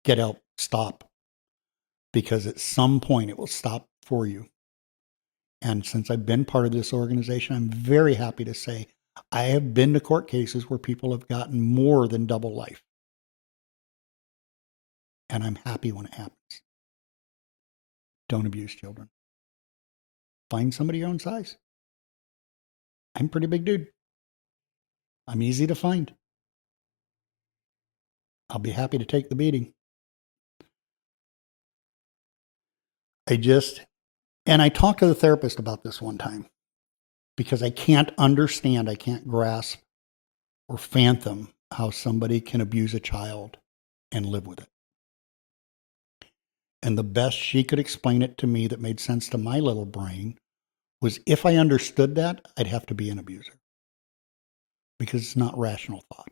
Get help. Stop. Because at some point it will stop for you. And since I've been part of this organization, I'm very happy to say I have been to court cases where people have gotten more than double life. And I'm happy when it happens. Don't abuse children. Find somebody your own size. I'm a pretty big dude. I'm easy to find. I'll be happy to take the beating. And I talked to the therapist about this one time because I can't understand, I can't grasp or fathom how somebody can abuse a child and live with it. And the best she could explain it to me that made sense to my little brain was if I understood that, I'd have to be an abuser because it's not rational thought.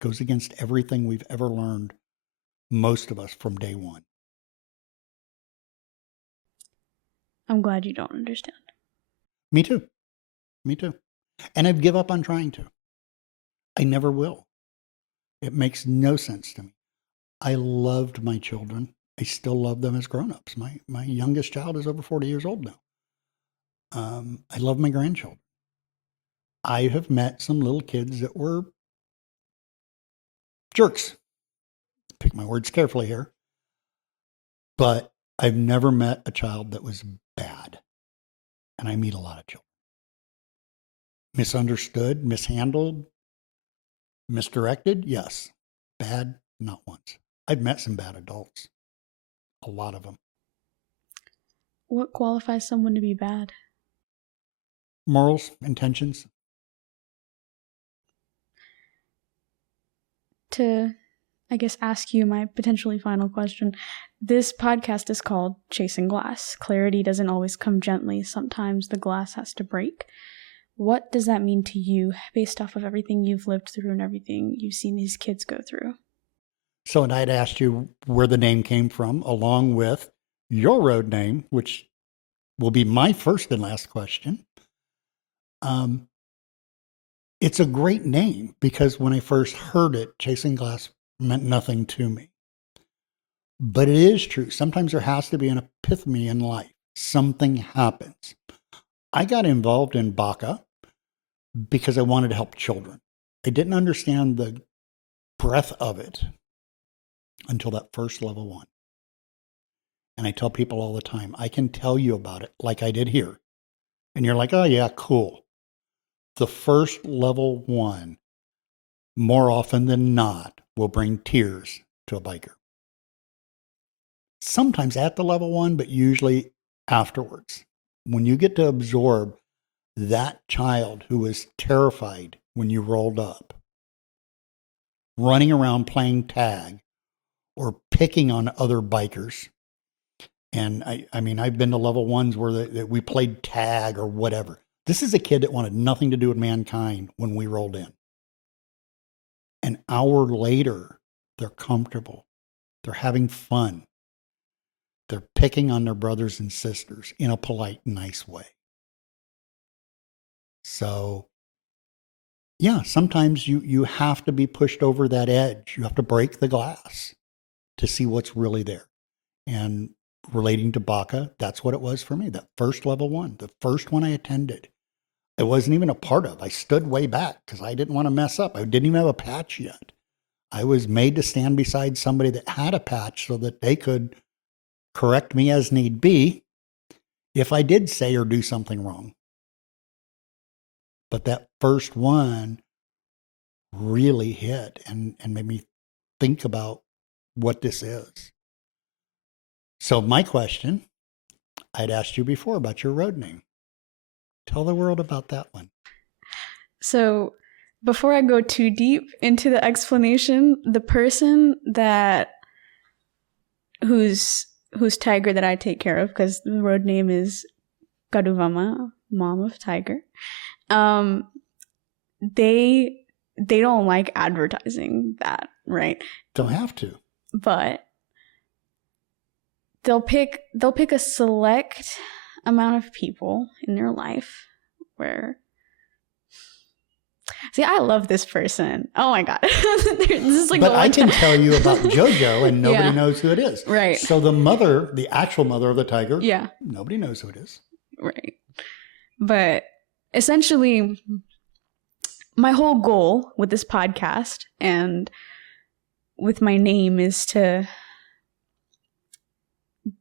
It goes against everything we've ever learned, most of us, from day one. I'm glad you don't understand. Me too. Me too. And I've given up on trying to. I never will. It makes no sense to me. I loved my children. I still love them as grown-ups. My youngest child is over 40 years old now. I love my grandchildren. I have met some little kids that were jerks. Pick my words carefully here. But I've never met a child that was bad. And I meet a lot of children. Misunderstood, mishandled, misdirected, yes. Bad, not once. I've met some bad adults. A lot of them. What qualifies someone to be bad? Morals, intentions. To, I guess, ask you my potentially final question. This podcast is called Chasing Glass. Clarity doesn't always come gently. Sometimes the glass has to break. What does that mean to you based off of everything you've lived through and everything you've seen these kids go through? So, and I'd asked you where the name came from, along with your road name, which will be my first and last question. It's a great name because when I first heard it, Chasing Glass meant nothing to me. But it is true. Sometimes there has to be an epiphany in life. Something happens. I got involved in BACA because I wanted to help children. I didn't understand the breadth of it until that first level one. And I tell people all the time, I can tell you about it like I did here. And you're like, oh yeah, cool. The first level one, more often than not, will bring tears to a biker. Sometimes at the level one, but usually afterwards. When you get to absorb that child who was terrified when you rolled up, running around playing tag or picking on other bikers. And I mean, I've been to level ones where we played tag or whatever. This is a kid that wanted nothing to do with mankind when we rolled in. An hour later, they're comfortable. They're having fun. They're picking on their brothers and sisters in a polite, nice way. So, yeah, sometimes you have to be pushed over that edge. You have to break the glass to see what's really there. And relating to BACA, that's what it was for me. That first level one, the first one I attended. I wasn't even a part of. I stood way back because I didn't want to mess up. I didn't even have a patch yet. I was made to stand beside somebody that had a patch so that they could correct me as need be if I did say or do something wrong. But that first one really hit and made me think about what this is. So my question, I'd asked you before about your road name. Tell the world about that one. So before I go too deep into the explanation, the person whose whose tiger that I take care of, because the road name is Kaduvama, mom of tiger, they don't like advertising that, right? Don't have to. But they'll pick a select amount of people in their life where, see, I love this person. Oh my God. This is like, but I can tell you about JoJo and nobody Yeah. knows who it is. Right. So the mother, the actual mother of the tiger, Yeah. nobody knows who it is. Right. But essentially, my whole goal with this podcast and with my name is to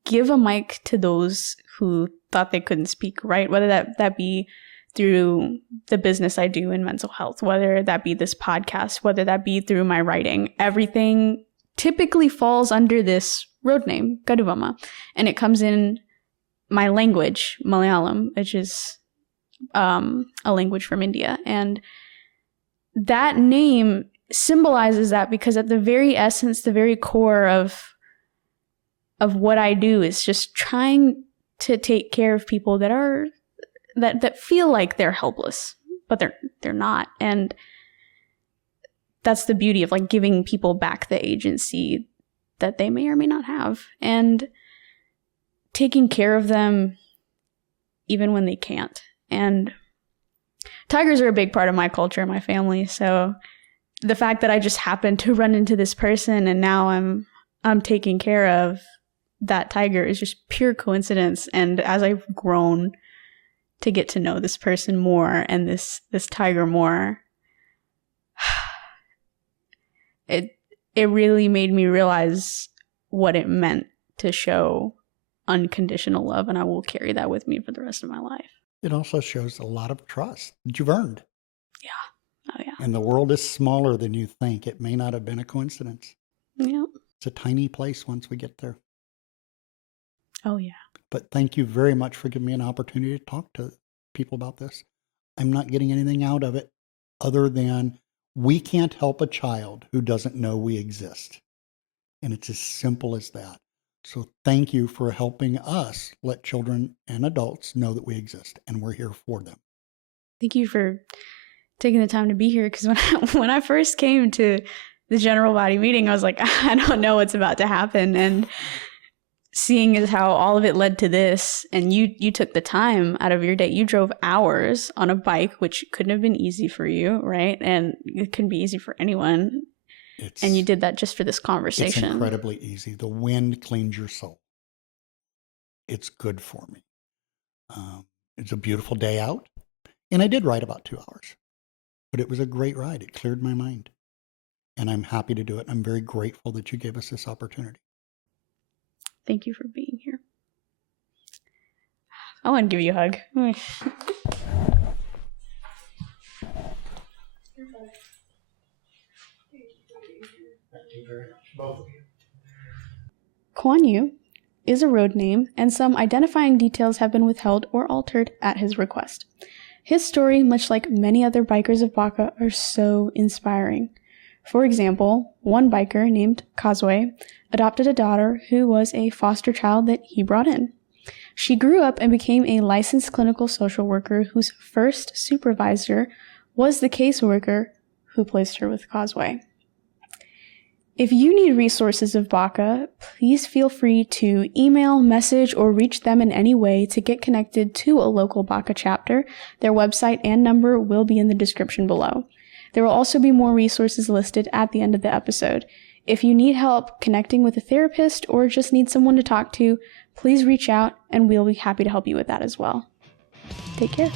give a mic to those who thought they couldn't speak, right? Whether that be through the business I do in mental health, whether that be this podcast, whether that be through my writing. Everything typically falls under this road name, Kaduvama. And it comes in my language, Malayalam, which is a language from India. And that name symbolizes that, because at the very essence, the very core of what I do is just trying to take care of people that feel like they're helpless, but they're not. And that's the beauty of like giving people back the agency that they may or may not have, and taking care of them even when they can't. And tigers are a big part of my culture and my family. So the fact that I just happened to run into this person and now I'm taking care of that tiger is just pure coincidence. And as I've grown to get to know this person more and this tiger more, it really made me realize what it meant to show unconditional love, and I will carry that with me for the rest of my life. It also shows a lot of trust that you've earned. Yeah. Oh, yeah. And the world is smaller than you think. It may not have been a coincidence. Yeah. It's a tiny place once we get there. Oh, yeah. But thank you very much for giving me an opportunity to talk to people about this. I'm not getting anything out of it other than we can't help a child who doesn't know we exist. And it's as simple as that. So thank you for helping us let children and adults know that we exist and we're here for them. Thank you for taking the time to be here, because when I first came to the general body meeting, I was like, I don't know what's about to happen. And seeing as how all of it led to this, and you took the time out of your day, you drove hours on a bike, which couldn't have been easy for you, right? And it couldn't be easy for anyone. And you did that just for this conversation. It's incredibly easy. The wind cleans your soul. It's good for me. It's a beautiful day out. And I did ride about 2 hours. But it was a great ride. It cleared my mind. And I'm happy to do it. I'm very grateful that you gave us this opportunity. Thank you for being here. I want to give you a hug. Kuan Yu is a road name, and some identifying details have been withheld or altered at his request. His story, much like many other bikers of Baka, are so inspiring. For example, one biker named Kazue adopted a daughter who was a foster child that he brought in. She grew up and became a licensed clinical social worker whose first supervisor was the caseworker who placed her with Kazue. If you need resources of Baka, please feel free to email, message, or reach them in any way to get connected to a local Baka chapter. Their website and number will be in the description below. There will also be more resources listed at the end of the episode. If you need help connecting with a therapist or just need someone to talk to, please reach out and we'll be happy to help you with that as well. Take care.